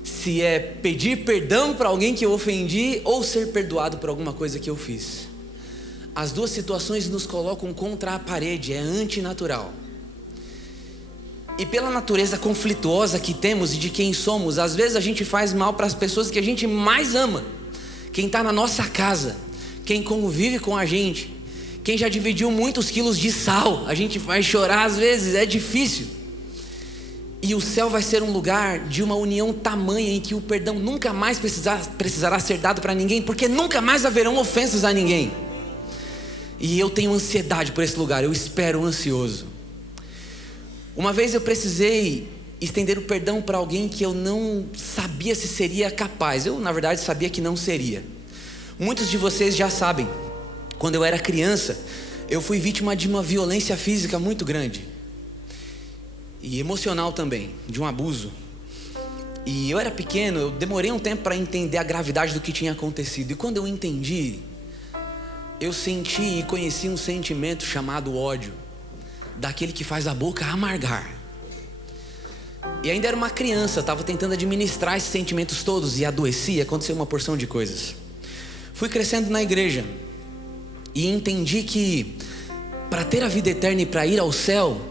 se é pedir perdão para alguém que eu ofendi ou ser perdoado por alguma coisa que eu fiz. As duas situações nos colocam contra a parede, é antinatural. E pela natureza conflituosa que temos e de quem somos, às vezes a gente faz mal para as pessoas que a gente mais ama, quem está na nossa casa, quem convive com a gente, Quem já dividiu muitos quilos de sal, a gente vai chorar às vezes, é difícil. E o céu vai ser um lugar de uma união tamanha em que o perdão nunca mais precisará ser dado para ninguém, porque nunca mais haverão ofensas a ninguém. E eu tenho ansiedade por esse lugar, eu espero ansioso. Uma vez eu precisei estender o perdão para alguém que eu não sabia se seria capaz. Eu, na verdade, sabia que não seria. Muitos de vocês já sabem, quando eu era criança, eu fui vítima de uma violência física muito grande. E emocional também, de um abuso. E eu era pequeno, eu demorei um tempo para entender a gravidade do que tinha acontecido. E quando eu entendi, eu senti e conheci um sentimento chamado ódio, daquele que faz a boca amargar. E ainda era uma criança, estava tentando administrar esses sentimentos todos e adoeci, aconteceu uma porção de coisas. Fui crescendo na igreja e entendi que para ter a vida eterna e para ir ao céu,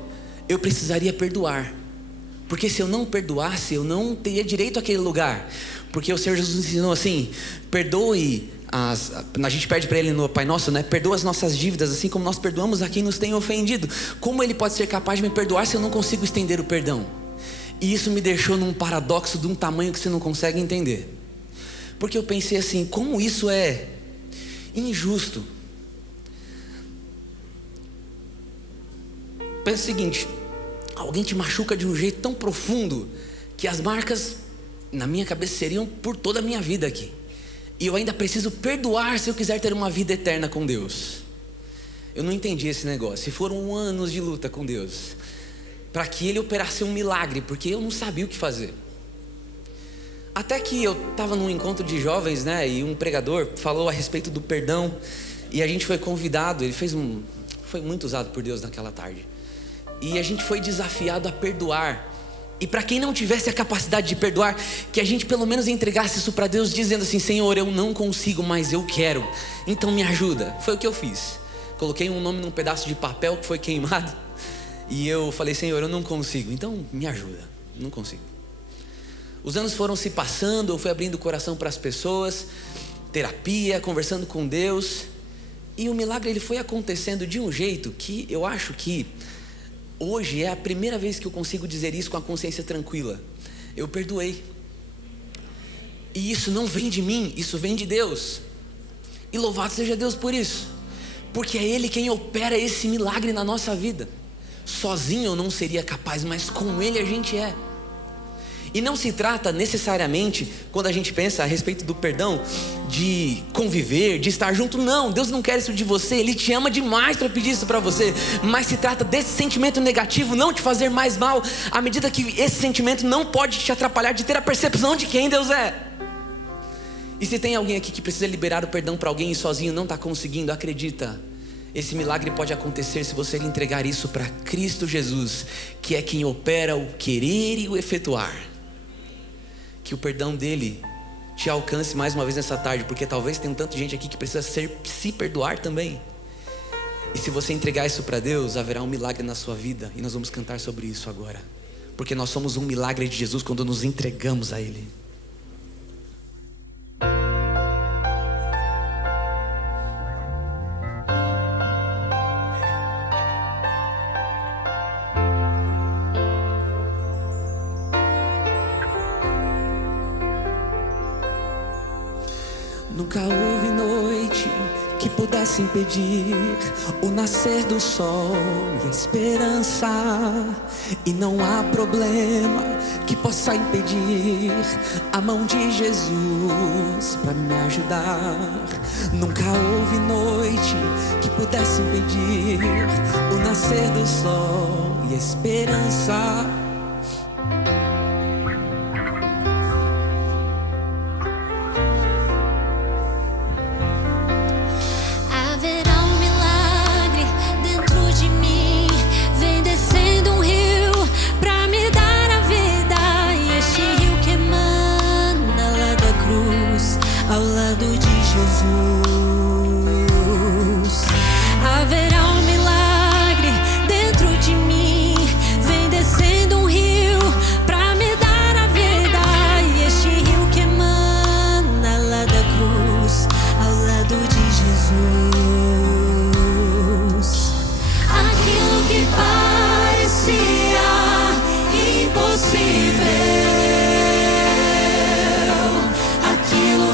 eu precisaria perdoar. Porque se eu não perdoasse, eu não teria direito àquele lugar. Porque o Senhor Jesus nos ensinou assim: perdoe a gente pede para Ele no Pai Nosso, né? Perdoa as nossas dívidas, assim como nós perdoamos a quem nos tem ofendido. Como Ele pode ser capaz de me perdoar se eu não consigo estender o perdão? E isso me deixou num paradoxo de um tamanho que você não consegue entender. Porque eu pensei assim: como isso é injusto? Pensa o seguinte: alguém te machuca de um jeito tão profundo que as marcas na minha cabeça seriam por toda a minha vida aqui. E eu ainda preciso perdoar se eu quiser ter uma vida eterna com Deus. Eu não entendi esse negócio. E foram anos de luta com Deus para que Ele operasse um milagre, porque eu não sabia o que fazer. Até que eu estava num encontro de jovens, né? E um pregador falou a respeito do perdão. E a gente foi convidado. Ele foi muito usado por Deus naquela tarde. E a gente foi desafiado a perdoar. E para quem não tivesse a capacidade de perdoar, que a gente pelo menos entregasse isso para Deus, dizendo assim: Senhor, eu não consigo, mas eu quero, então me ajuda. Foi o que eu fiz. Coloquei um nome num pedaço de papel que foi queimado, e eu falei: Senhor, eu não consigo, então me ajuda. Não consigo. Os anos foram se passando, eu fui abrindo o coração para as pessoas, terapia, conversando com Deus, e o milagre ele foi acontecendo de um jeito que eu acho que hoje é a primeira vez que eu consigo dizer isso com a consciência tranquila. Eu perdoei. E isso não vem de mim, isso vem de Deus. E louvado seja Deus por isso. Porque é Ele quem opera esse milagre na nossa vida. Sozinho eu não seria capaz, mas com Ele a gente é. E não se trata necessariamente, quando a gente pensa a respeito do perdão, de conviver, de estar junto. Não, Deus não quer isso de você. Ele te ama demais para pedir isso para você. Mas se trata desse sentimento negativo não te fazer mais mal, à medida que esse sentimento não pode te atrapalhar de ter a percepção de quem Deus é. E se tem alguém aqui que precisa liberar o perdão para alguém e sozinho não está conseguindo, acredita, esse milagre pode acontecer se você entregar isso para Cristo Jesus, que é quem opera o querer e o efetuar. Que o perdão dele te alcance mais uma vez nessa tarde, porque talvez tenha tanta gente aqui que precisa se perdoar também. E se você entregar isso para Deus, haverá um milagre na sua vida, e nós vamos cantar sobre isso agora, porque nós somos um milagre de Jesus quando nos entregamos a Ele. Nunca houve noite que pudesse impedir o nascer do sol e a esperança. E não há problema que possa impedir a mão de Jesus para me ajudar. Nunca houve noite que pudesse impedir o nascer do sol e a esperança.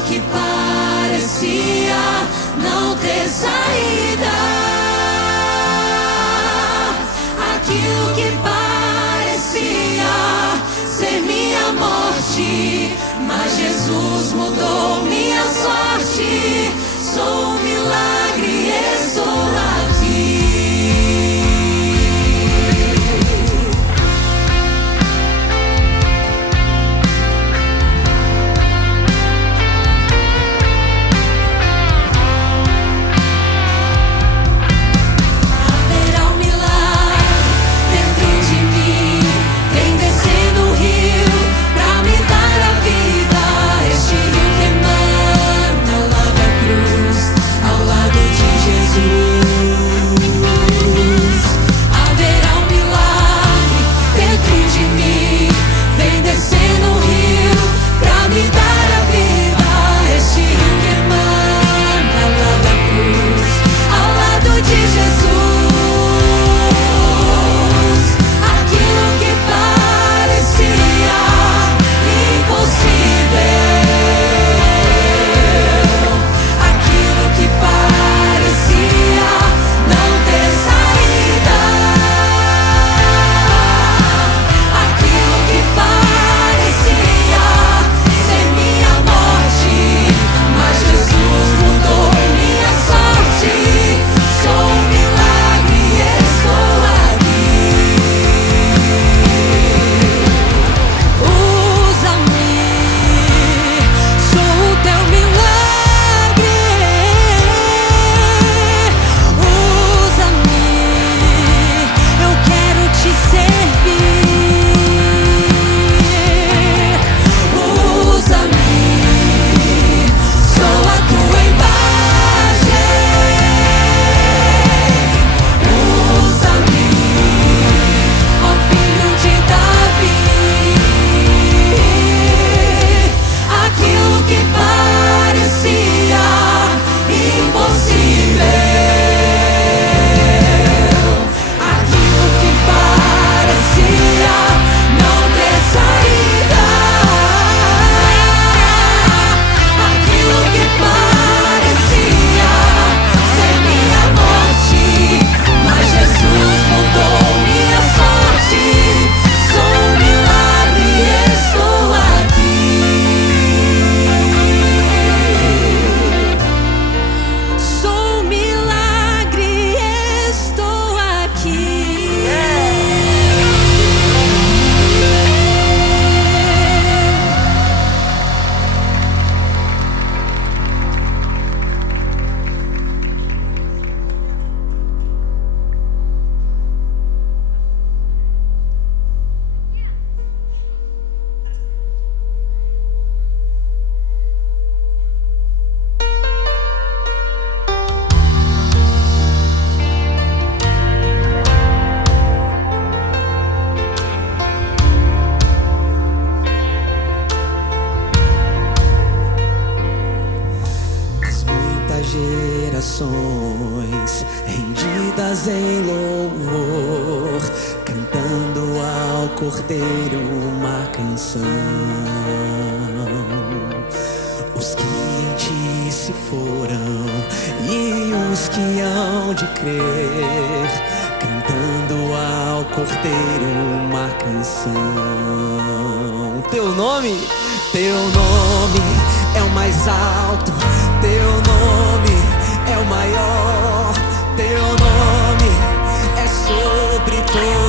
que parecia não ter saída, aquilo que parecia ser minha morte, mas Jesus mudou minha sorte. Sou um milagre, estou aqui. Gerações rendidas em louvor, cantando ao Cordeiro uma canção. Os que em ti se foram e os que hão de crer, cantando ao Cordeiro uma canção. Teu nome é o mais alto, teu nome é o maior, teu nome é sobre todos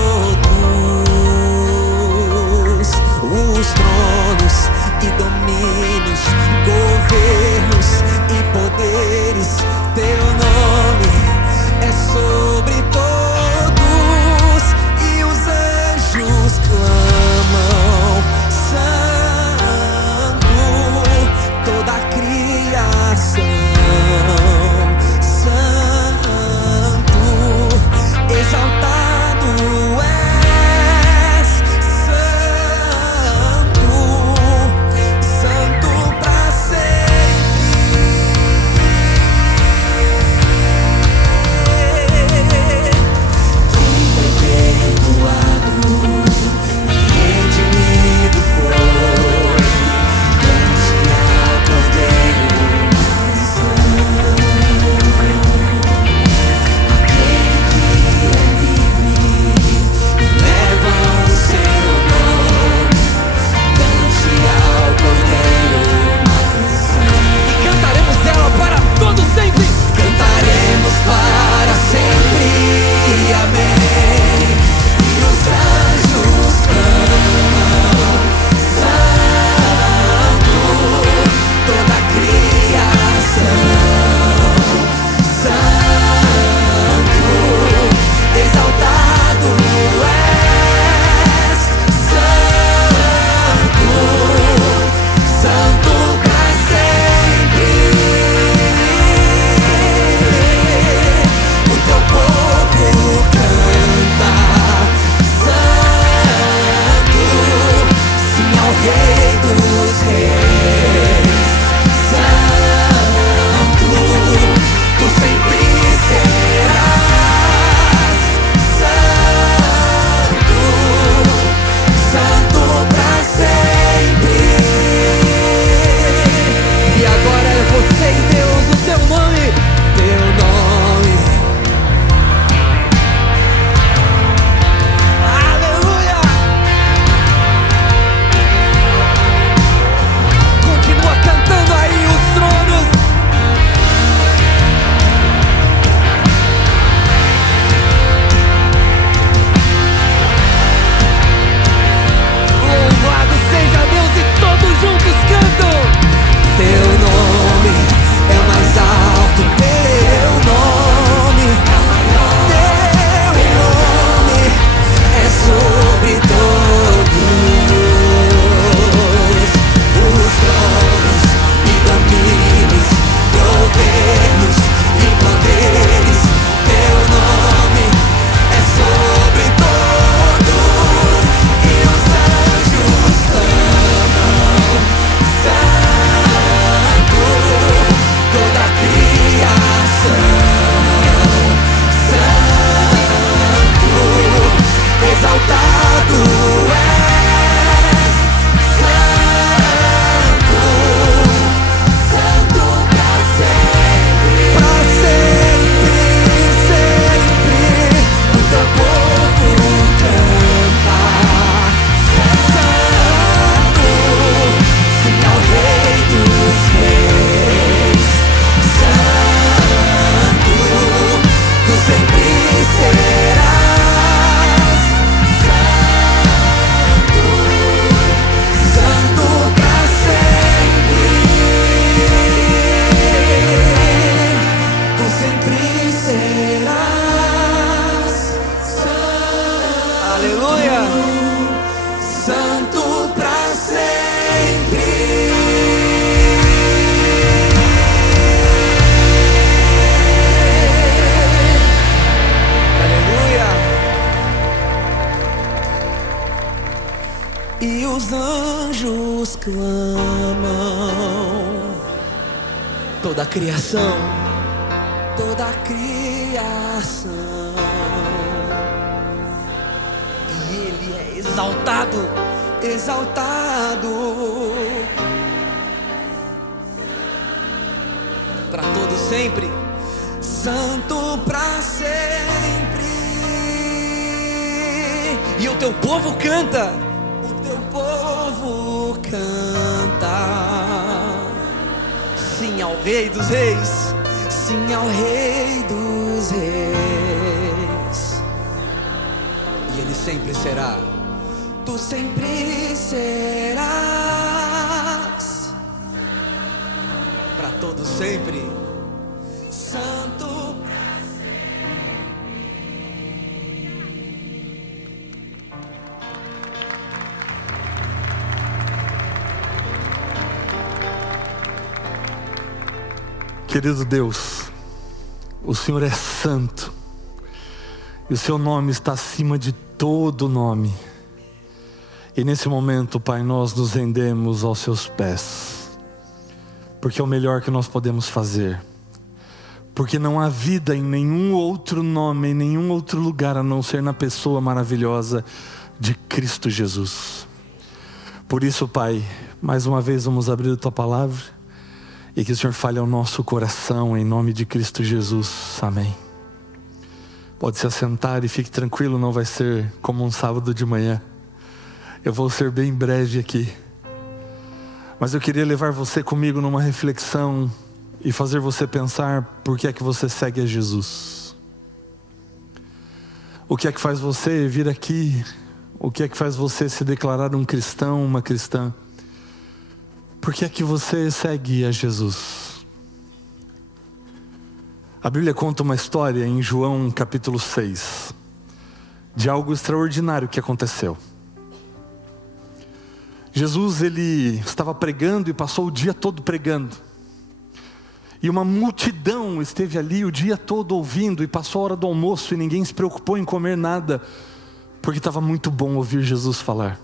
os tronos e domínios, governos e poderes. Teu nome é sobre todos e os anjos clamam santo, toda a criação. Exaltado és, Santo, Santo pra sempre. os anjos clamam, toda a criação, toda a criação, e Ele é exaltado, exaltado, para todo sempre, santo para sempre. E o teu povo canta, o teu povo canta, sim ao Rei dos Reis, sim ao Rei dos Reis. E Ele sempre será, tu sempre serás, para todo sempre, santo. Querido Deus, o Senhor é santo, e o Seu nome está acima de todo nome. E nesse momento, Pai, nós nos rendemos aos Seus pés, porque é o melhor que nós podemos fazer, porque não há vida em nenhum outro nome, em nenhum outro lugar, a não ser na pessoa maravilhosa de Cristo Jesus. Por isso, Pai, mais uma vez vamos abrir a Tua palavra, e que o Senhor fale ao nosso coração, em nome de Cristo Jesus, amém. Pode se assentar e fique tranquilo, não vai ser como um sábado de manhã. Eu vou ser bem breve aqui, mas eu queria levar você comigo numa reflexão e fazer você pensar por que é que você segue a Jesus. O que é que faz você vir aqui? O que é que faz você se declarar um cristão, uma cristã? Por que é que você segue a Jesus? A Bíblia conta uma história em João capítulo 6, de algo extraordinário que aconteceu. Jesus, ele estava pregando e passou o dia todo pregando. E uma multidão esteve ali o dia todo ouvindo, e passou a hora do almoço e ninguém se preocupou em comer nada, porque estava muito bom ouvir Jesus falar.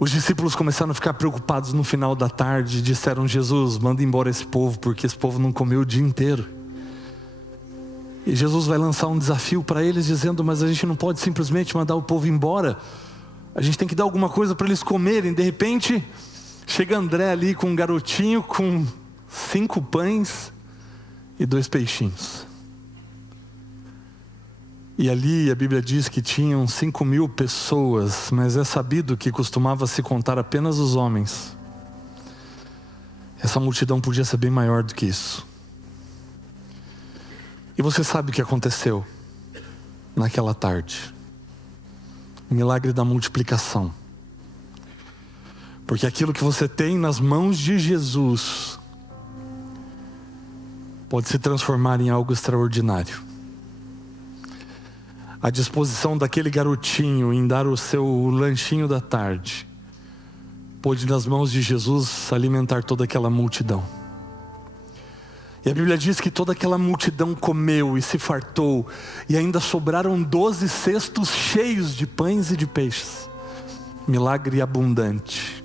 Os discípulos começaram a ficar preocupados no final da tarde e disseram: Jesus, manda embora esse povo, porque esse povo não comeu o dia inteiro. E Jesus vai lançar um desafio para eles, dizendo: mas a gente não pode simplesmente mandar o povo embora, a gente tem que dar alguma coisa para eles comerem. De repente, chega André ali com um garotinho com 5 pães e 2 peixinhos. E ali a Bíblia diz que tinham 5.000 pessoas, mas é sabido que costumava se contar apenas os homens. Essa multidão podia ser bem maior do que isso. E você sabe o que aconteceu naquela tarde? O milagre da multiplicação. Porque aquilo que você tem nas mãos de Jesus pode se transformar em algo extraordinário. A disposição daquele garotinho em dar o seu lanchinho da tarde pôde, nas mãos de Jesus, alimentar toda aquela multidão. E a Bíblia diz que toda aquela multidão comeu e se fartou, e ainda sobraram 12 cestos cheios de pães e de peixes. Milagre abundante.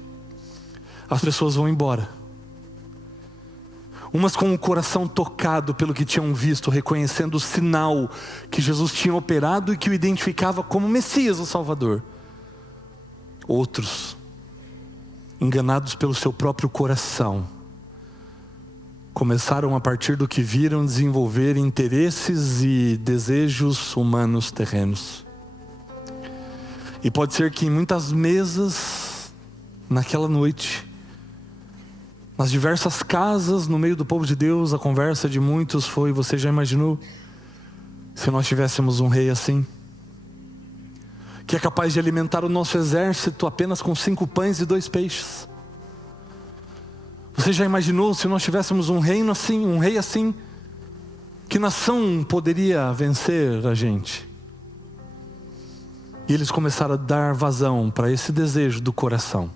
As pessoas vão embora, umas com o coração tocado pelo que tinham visto, reconhecendo o sinal que Jesus tinha operado e que o identificava como Messias, o Salvador. Outros, enganados pelo seu próprio coração, começaram, a partir do que viram, desenvolver interesses e desejos humanos terrenos. E pode ser que em muitas mesas, naquela noite, nas diversas casas, no meio do povo de Deus, a conversa de muitos foi: você já imaginou se nós tivéssemos um rei assim? Que é capaz de alimentar o nosso exército apenas com 5 pães e 2 peixes. Você já imaginou se nós tivéssemos um reino assim, um rei assim? Que nação poderia vencer a gente? E eles começaram a dar vazão para esse desejo do coração.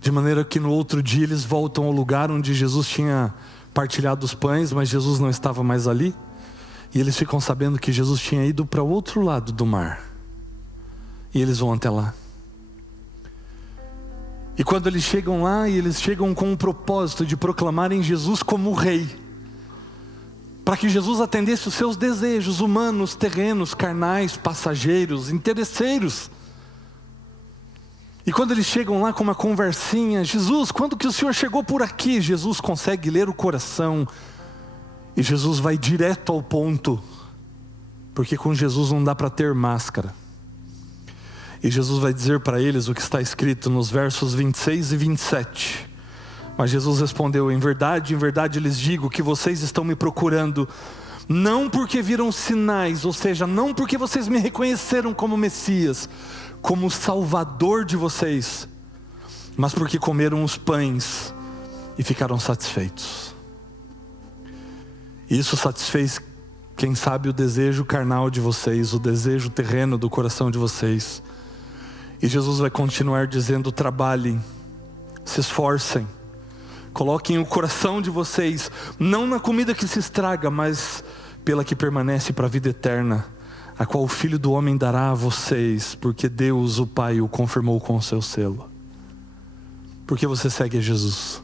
De maneira que no outro dia eles voltam ao lugar onde Jesus tinha partilhado os pães, mas Jesus não estava mais ali. E eles ficam sabendo que Jesus tinha ido para o outro lado do mar. E eles vão até lá. E quando eles chegam lá, e eles chegam com o propósito de proclamarem Jesus como rei, para que Jesus atendesse os seus desejos humanos, terrenos, carnais, passageiros, interesseiros. E quando eles chegam lá com uma conversinha: Jesus, quando que o Senhor chegou por aqui? Jesus consegue ler o coração. E Jesus vai direto ao ponto. Porque com Jesus não dá para ter máscara. E Jesus vai dizer para eles o que está escrito nos versos 26 e 27. Mas Jesus respondeu: em verdade lhes digo que vocês estão me procurando, não porque viram sinais, ou seja, não porque vocês me reconheceram como Messias, como Salvador de vocês, mas porque comeram os pães e ficaram satisfeitos. Isso satisfez, quem sabe, o desejo carnal de vocês, o desejo terreno do coração de vocês. E Jesus vai continuar dizendo: trabalhem, se esforcem, coloquem o coração de vocês, não na comida que se estraga, mas pela que permanece para a vida eterna, a qual o Filho do Homem dará a vocês, porque Deus, o Pai, o confirmou com o seu selo. Por que você segue a Jesus?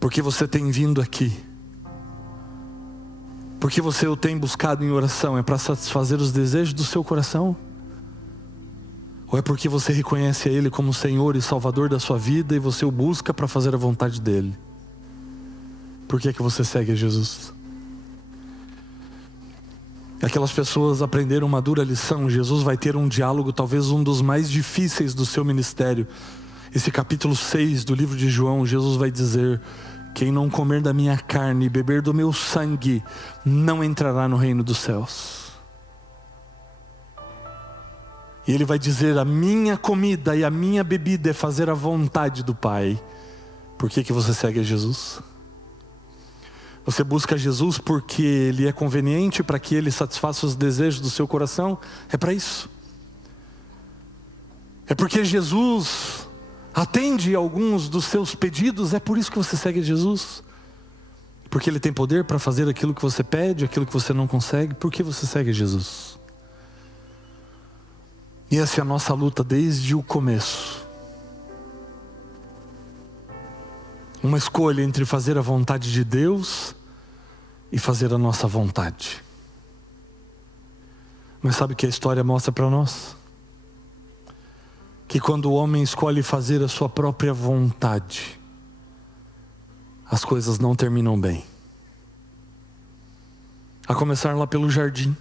Por que você tem vindo aqui? Por que você o tem buscado em oração? É para satisfazer os desejos do seu coração? Ou é porque você reconhece a Ele como Senhor e Salvador da sua vida e você o busca para fazer a vontade dEle? Por que você segue a Jesus? Aquelas pessoas aprenderam uma dura lição. Jesus vai ter um diálogo, talvez um dos mais difíceis do seu ministério. Esse capítulo 6 do livro de João, Jesus vai dizer: quem não comer da minha carne e beber do meu sangue, não entrará no reino dos céus. E ele vai dizer: a minha comida e a minha bebida é fazer a vontade do Pai. Por que você segue a Jesus? Você busca Jesus porque Ele é conveniente para que Ele satisfaça os desejos do seu coração? É para isso. É porque Jesus atende alguns dos seus pedidos? É por isso que você segue Jesus? Porque Ele tem poder para fazer aquilo que você pede, aquilo que você não consegue? Por que você segue Jesus? E essa é a nossa luta desde o começo. Uma escolha entre fazer a vontade de Deus e fazer a nossa vontade. Mas sabe o que a história mostra para nós? Que quando o homem escolhe fazer a sua própria vontade, as coisas não terminam bem. A começar lá pelo jardim.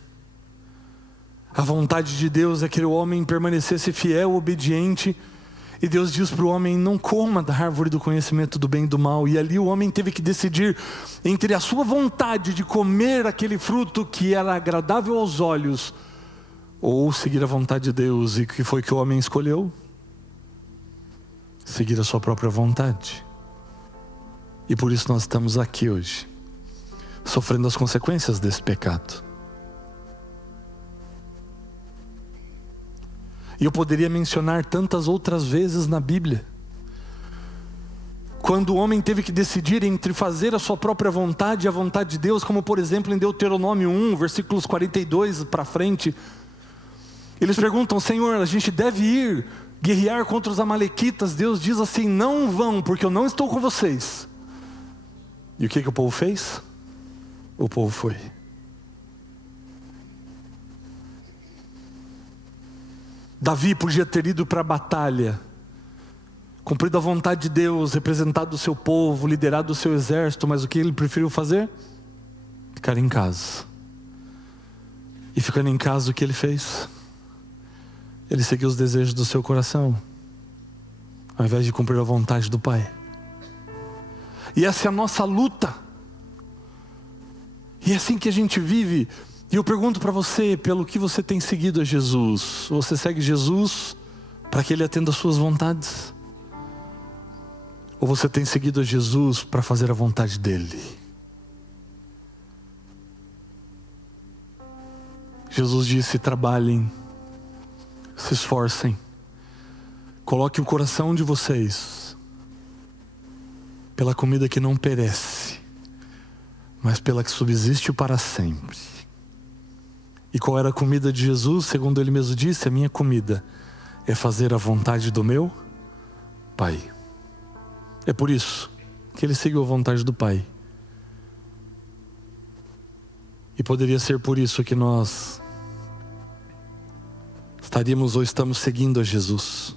A vontade de Deus é que o homem permanecesse fiel, obediente. E Deus diz para o homem: não coma da árvore do conhecimento do bem e do mal. E ali o homem teve que decidir entre a sua vontade de comer aquele fruto que era agradável aos olhos, ou seguir a vontade de Deus. E o que foi que o homem escolheu? Seguir a sua própria vontade. E por isso nós estamos aqui hoje, sofrendo as consequências desse pecado. E eu poderia mencionar tantas outras vezes na Bíblia, quando o homem teve que decidir entre fazer a sua própria vontade e a vontade de Deus, como por exemplo em Deuteronômio 1, versículos 42 para frente. Eles perguntam: Senhor, a gente deve ir guerrear contra os amalequitas? Deus diz assim: não vão, porque eu não estou com vocês. E o que o povo fez? O povo foi. Davi podia ter ido para a batalha, cumprido a vontade de Deus, representado o seu povo, liderado o seu exército, mas o que ele preferiu fazer? Ficar em casa. E ficando em casa, o que ele fez? Ele seguiu os desejos do seu coração, ao invés de cumprir a vontade do Pai. E essa é a nossa luta. E é assim que a gente vive. E eu pergunto para você: pelo que você tem seguido a Jesus? Você segue Jesus para que Ele atenda às suas vontades? Ou você tem seguido a Jesus para fazer a vontade dEle? Jesus disse: trabalhem, se esforcem, coloquem o coração de vocês pela comida que não perece, mas pela que subsiste para sempre. E qual era a comida de Jesus? Segundo ele mesmo disse, a minha comida é fazer a vontade do meu Pai. É por isso que ele seguiu a vontade do Pai. E poderia ser por isso que nós estaríamos ou estamos seguindo a Jesus,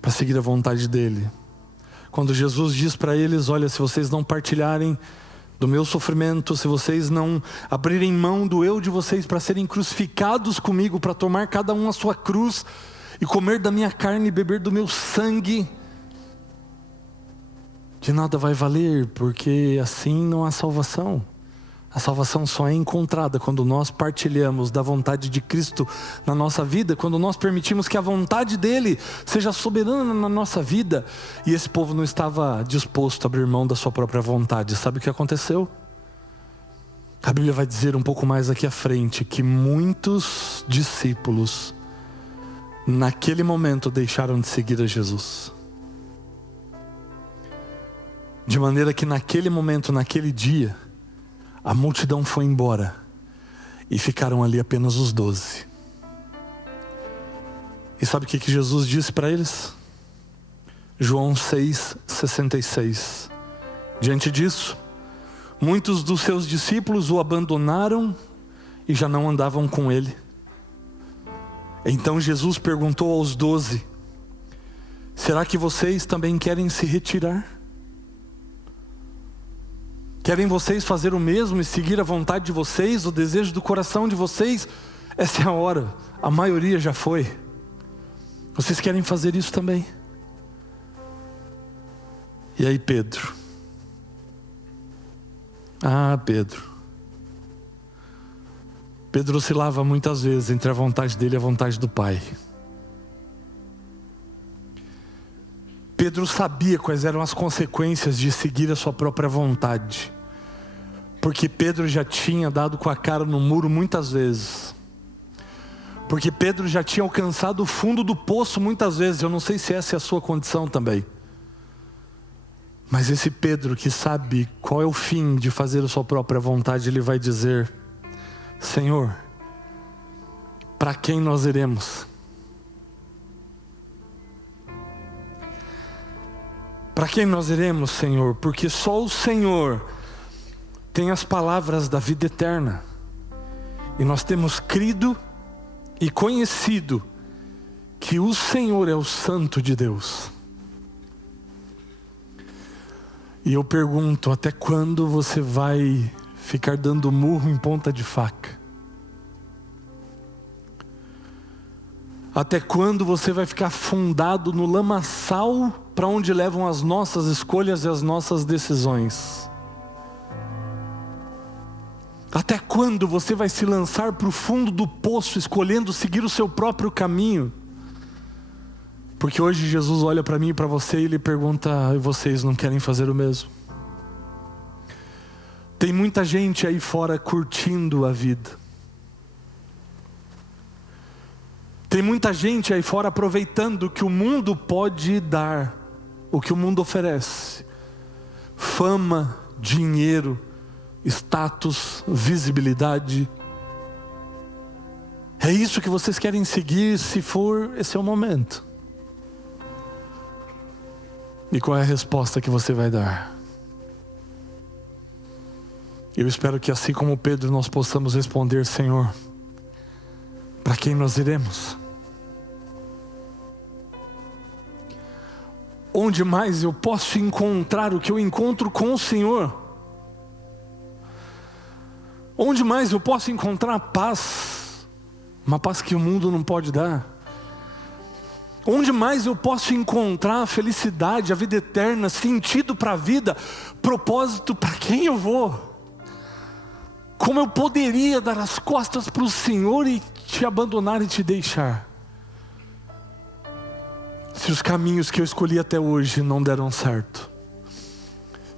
para seguir a vontade dele. Quando Jesus diz para eles: olha, se vocês não partilharem do meu sofrimento, se vocês não abrirem mão do eu de vocês para serem crucificados comigo, para tomar cada um a sua cruz e comer da minha carne e beber do meu sangue, de nada vai valer, porque assim não há salvação. A salvação só é encontrada quando nós partilhamos da vontade de Cristo na nossa vida, quando nós permitimos que a vontade dele seja soberana na nossa vida. E esse povo não estava disposto a abrir mão da sua própria vontade. Sabe o que aconteceu? A Bíblia vai dizer um pouco mais aqui à frente que muitos discípulos naquele momento deixaram de seguir a Jesus. De maneira que naquele momento, naquele dia, a multidão foi embora e ficaram ali apenas os 12. E sabe o que Jesus disse para eles? João 6,66. Diante disso, muitos dos seus discípulos o abandonaram e já não andavam com ele. Então Jesus perguntou aos 12: será que vocês também querem se retirar? Querem vocês fazer o mesmo e seguir a vontade de vocês, o desejo do coração de vocês? Essa é a hora, a maioria já foi. Vocês querem fazer isso também? E aí Pedro? Pedro oscilava muitas vezes entre a vontade dele e a vontade do Pai. Pedro sabia quais eram as consequências de seguir a sua própria vontade, porque Pedro já tinha dado com a cara no muro muitas vezes, porque Pedro já tinha alcançado o fundo do poço muitas vezes. Eu não sei se essa é a sua condição também, mas esse Pedro que sabe qual é o fim de fazer a sua própria vontade, ele vai dizer: Senhor, para quem nós iremos? Para quem nós iremos, Senhor? Porque só o Senhor tem as palavras da vida eterna. E nós temos crido e conhecido que o Senhor é o Santo de Deus. E eu pergunto: até quando você vai ficar dando murro em ponta de faca? Até quando você vai ficar afundado no lamaçal para onde levam as nossas escolhas e as nossas decisões? Até quando você vai se lançar para o fundo do poço, escolhendo seguir o seu próprio caminho? Porque hoje Jesus olha para mim e para você e ele pergunta: e vocês não querem fazer o mesmo? Tem muita gente aí fora curtindo a vida. Tem muita gente aí fora aproveitando o que o mundo pode dar, o que o mundo oferece: fama, dinheiro, status, visibilidade. É isso que vocês querem seguir? Se for, esse é o momento. E qual é a resposta que você vai dar? Eu espero que, assim como Pedro, nós possamos responder: Senhor, para quem nós iremos? Onde mais eu posso encontrar o que eu encontro com o Senhor? Onde mais eu posso encontrar paz? Uma paz que o mundo não pode dar. Onde mais eu posso encontrar a felicidade, a vida eterna, sentido para a vida, propósito para quem eu vou? Como eu poderia dar as costas para o Senhor e te abandonar e te deixar? Se os caminhos que eu escolhi até hoje não deram certo,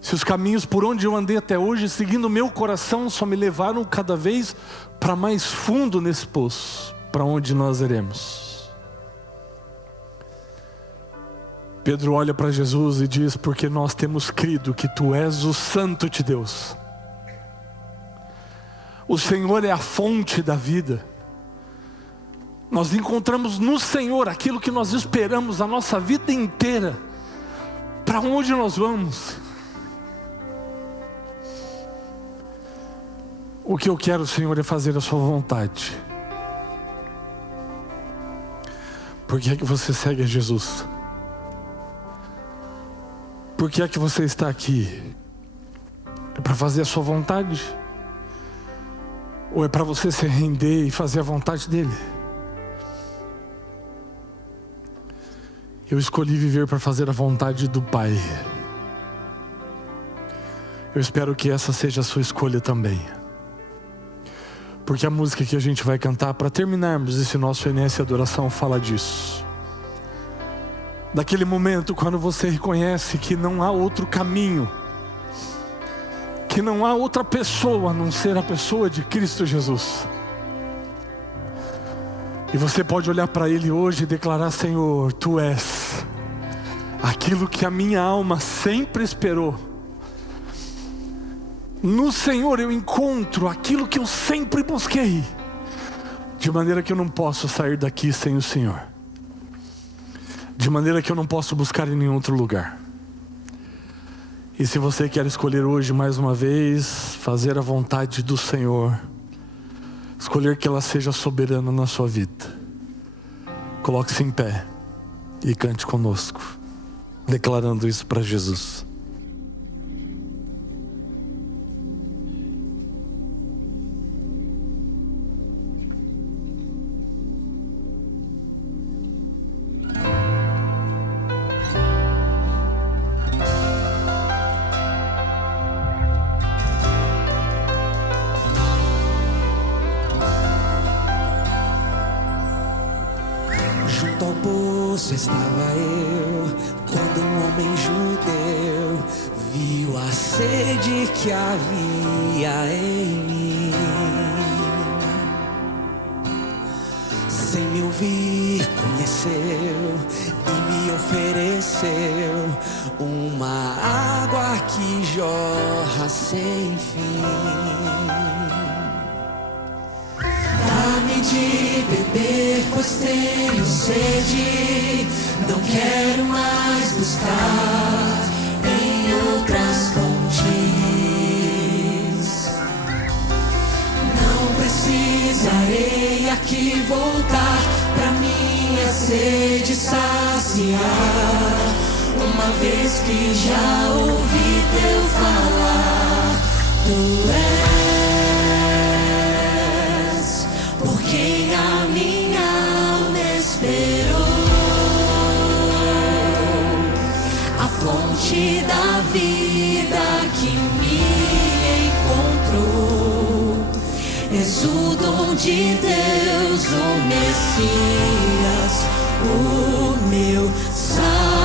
se os caminhos por onde eu andei até hoje, seguindo o meu coração, só me levaram cada vez para mais fundo nesse poço, para onde nós iremos? Pedro olha para Jesus e diz: porque nós temos crido que Tu és o Santo de Deus. O Senhor é a fonte da vida. Nós encontramos no Senhor aquilo que nós esperamos a nossa vida inteira. Para onde nós vamos? O que eu quero, Senhor, é fazer a sua vontade. Por que é que você segue a Jesus? Por que é que você está aqui? É para fazer a sua vontade? Ou é para você se render e fazer a vontade dele? Eu escolhi viver para fazer a vontade do Pai. Eu espero que essa seja a sua escolha também. Porque a música que a gente vai cantar para terminarmos esse nosso INS Adoração fala disso. Daquele momento quando você reconhece que não há outro caminho, que não há outra pessoa a não ser a pessoa de Cristo Jesus. E você pode olhar para Ele hoje e declarar: Senhor, Tu és aquilo que a minha alma sempre esperou. No Senhor eu encontro aquilo que eu sempre busquei, de maneira que eu não posso sair daqui sem o Senhor, de maneira que eu não posso buscar em nenhum outro lugar. E se você quer escolher hoje mais uma vez fazer a vontade do Senhor, escolher que ela seja soberana na sua vida, coloque-se em pé e cante conosco, declarando isso para Jesus. Junto ao poço estava eu, quando um homem judeu viu a sede que havia em mim. Sem me ouvir, conheceu e me ofereceu uma água que jorra sem fim. Dá-me de beber, pois tenho sede. Não quero mais buscar em outras fontes. Não precisarei aqui voltar pra minha sede saciar, uma vez que já ouvi teu falar. Tu és por quem a minha alma esperou, a fonte da vida que me encontrou. És o dom de Deus, o Messias, o meu Salvador.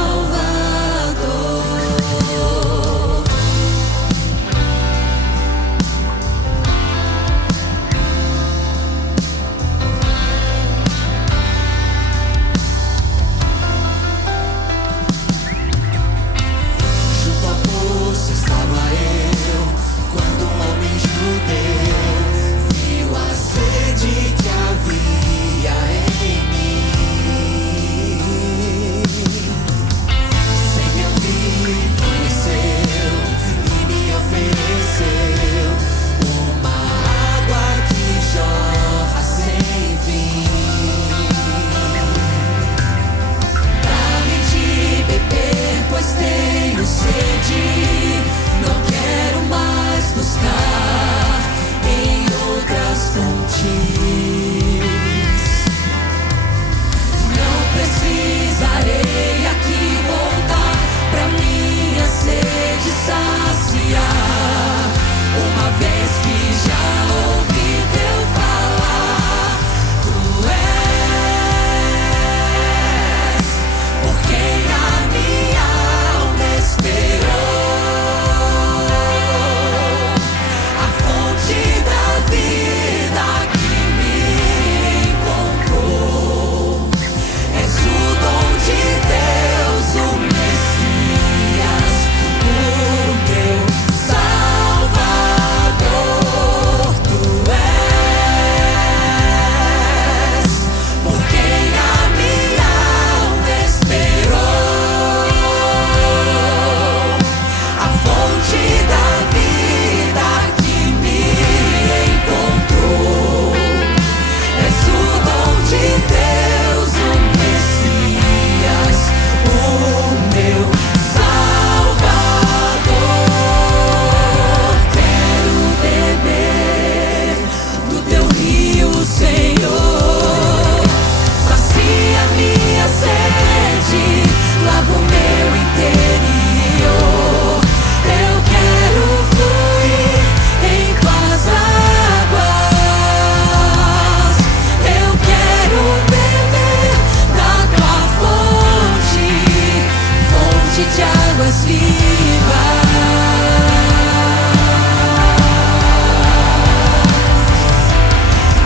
águas vivas.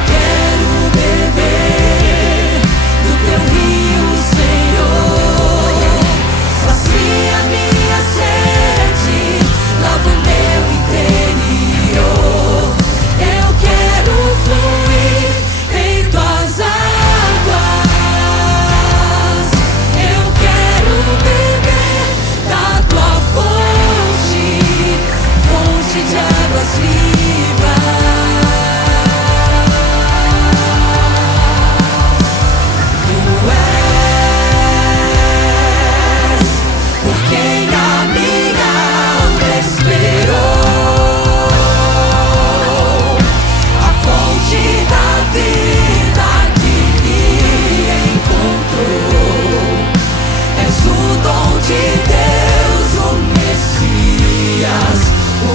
Quero beber do teu rio, Senhor. Sacia minha sede, lava o meu interior. Eu quero fluir em tuas águas. Eu quero beber da tua fonte, fonte de águas vivas. Tu és por quem a minha alma esperou, a fonte da vida que me encontrou. És o dom de Deus, o Messias, o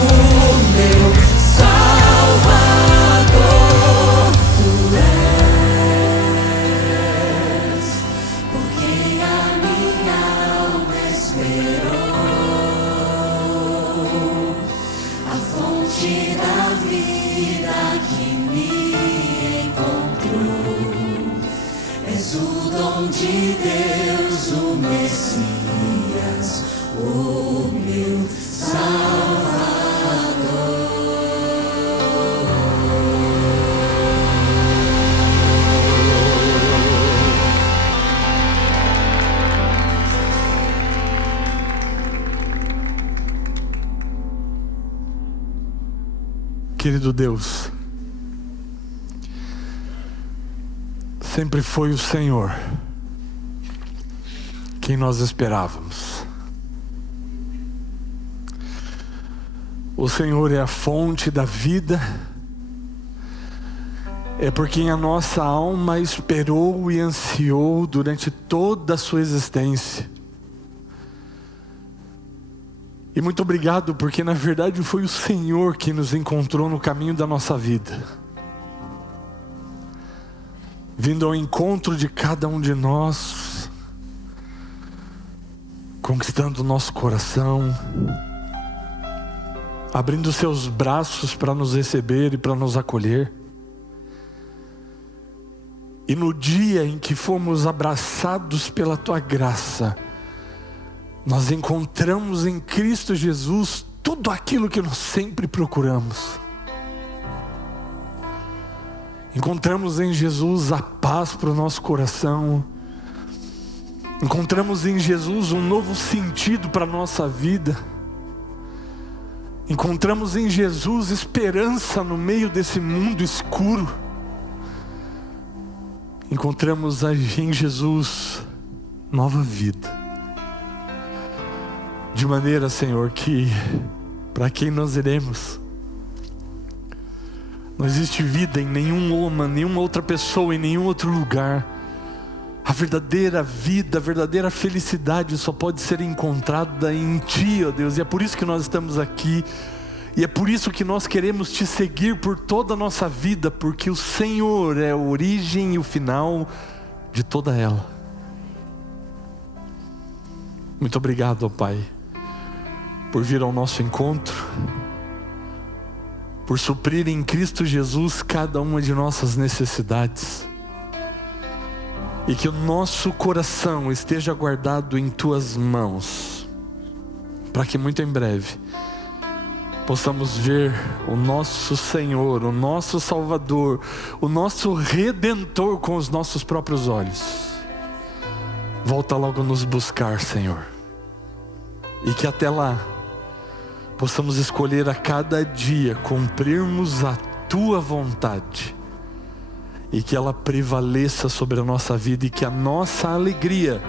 meu Salvador. Tu és por quem a minha alma esperou, a fonte da vida que me encontrou. És o dom de Deus, o Messias, o meu Salvador. Querido Deus, sempre foi o Senhor quem nós esperávamos. O Senhor é a fonte da vida, é por quem a nossa alma esperou e ansiou durante toda a sua existência. E muito obrigado, porque na verdade foi o Senhor que nos encontrou no caminho da nossa vida, vindo ao encontro de cada um de nós, conquistando o nosso coração, abrindo seus braços para nos receber e para nos acolher. E no dia em que fomos abraçados pela tua graça, nós encontramos em Cristo Jesus tudo aquilo que nós sempre procuramos. Encontramos em Jesus a paz para o nosso coração. Encontramos em Jesus um novo sentido para a nossa vida. Encontramos em Jesus esperança no meio desse mundo escuro. Encontramos em Jesus nova vida. De maneira, Senhor, que para quem nós iremos, não existe vida em nenhum homem, nenhuma outra pessoa, em nenhum outro lugar. A verdadeira vida, a verdadeira felicidade só pode ser encontrada em Ti, ó Deus. E é por isso que nós estamos aqui. E é por isso que nós queremos Te seguir por toda a nossa vida, porque o Senhor é a origem e o final de toda ela. Muito obrigado, ó Pai, por vir ao nosso encontro, por suprir em Cristo Jesus cada uma de nossas necessidades, e que o nosso coração esteja guardado em Tuas mãos, para que muito em breve possamos ver o nosso Senhor, o nosso Salvador, o nosso Redentor com os nossos próprios olhos. Volta logo nos buscar, Senhor, e que até lá possamos escolher a cada dia cumprirmos a Tua vontade, e que ela prevaleça sobre a nossa vida, e que a nossa alegria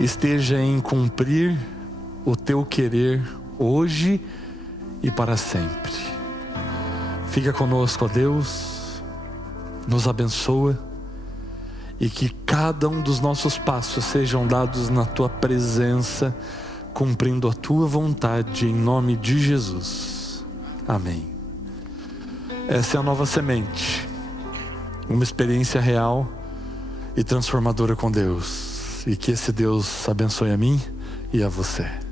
esteja em cumprir o Teu querer hoje e para sempre. Fica conosco, ó Deus, nos abençoa, e que cada um dos nossos passos sejam dados na Tua presença, cumprindo a Tua vontade, em nome de Jesus. Amém. Essa é a Nova Semente, uma experiência real e transformadora com Deus. E que esse Deus abençoe a mim e a você.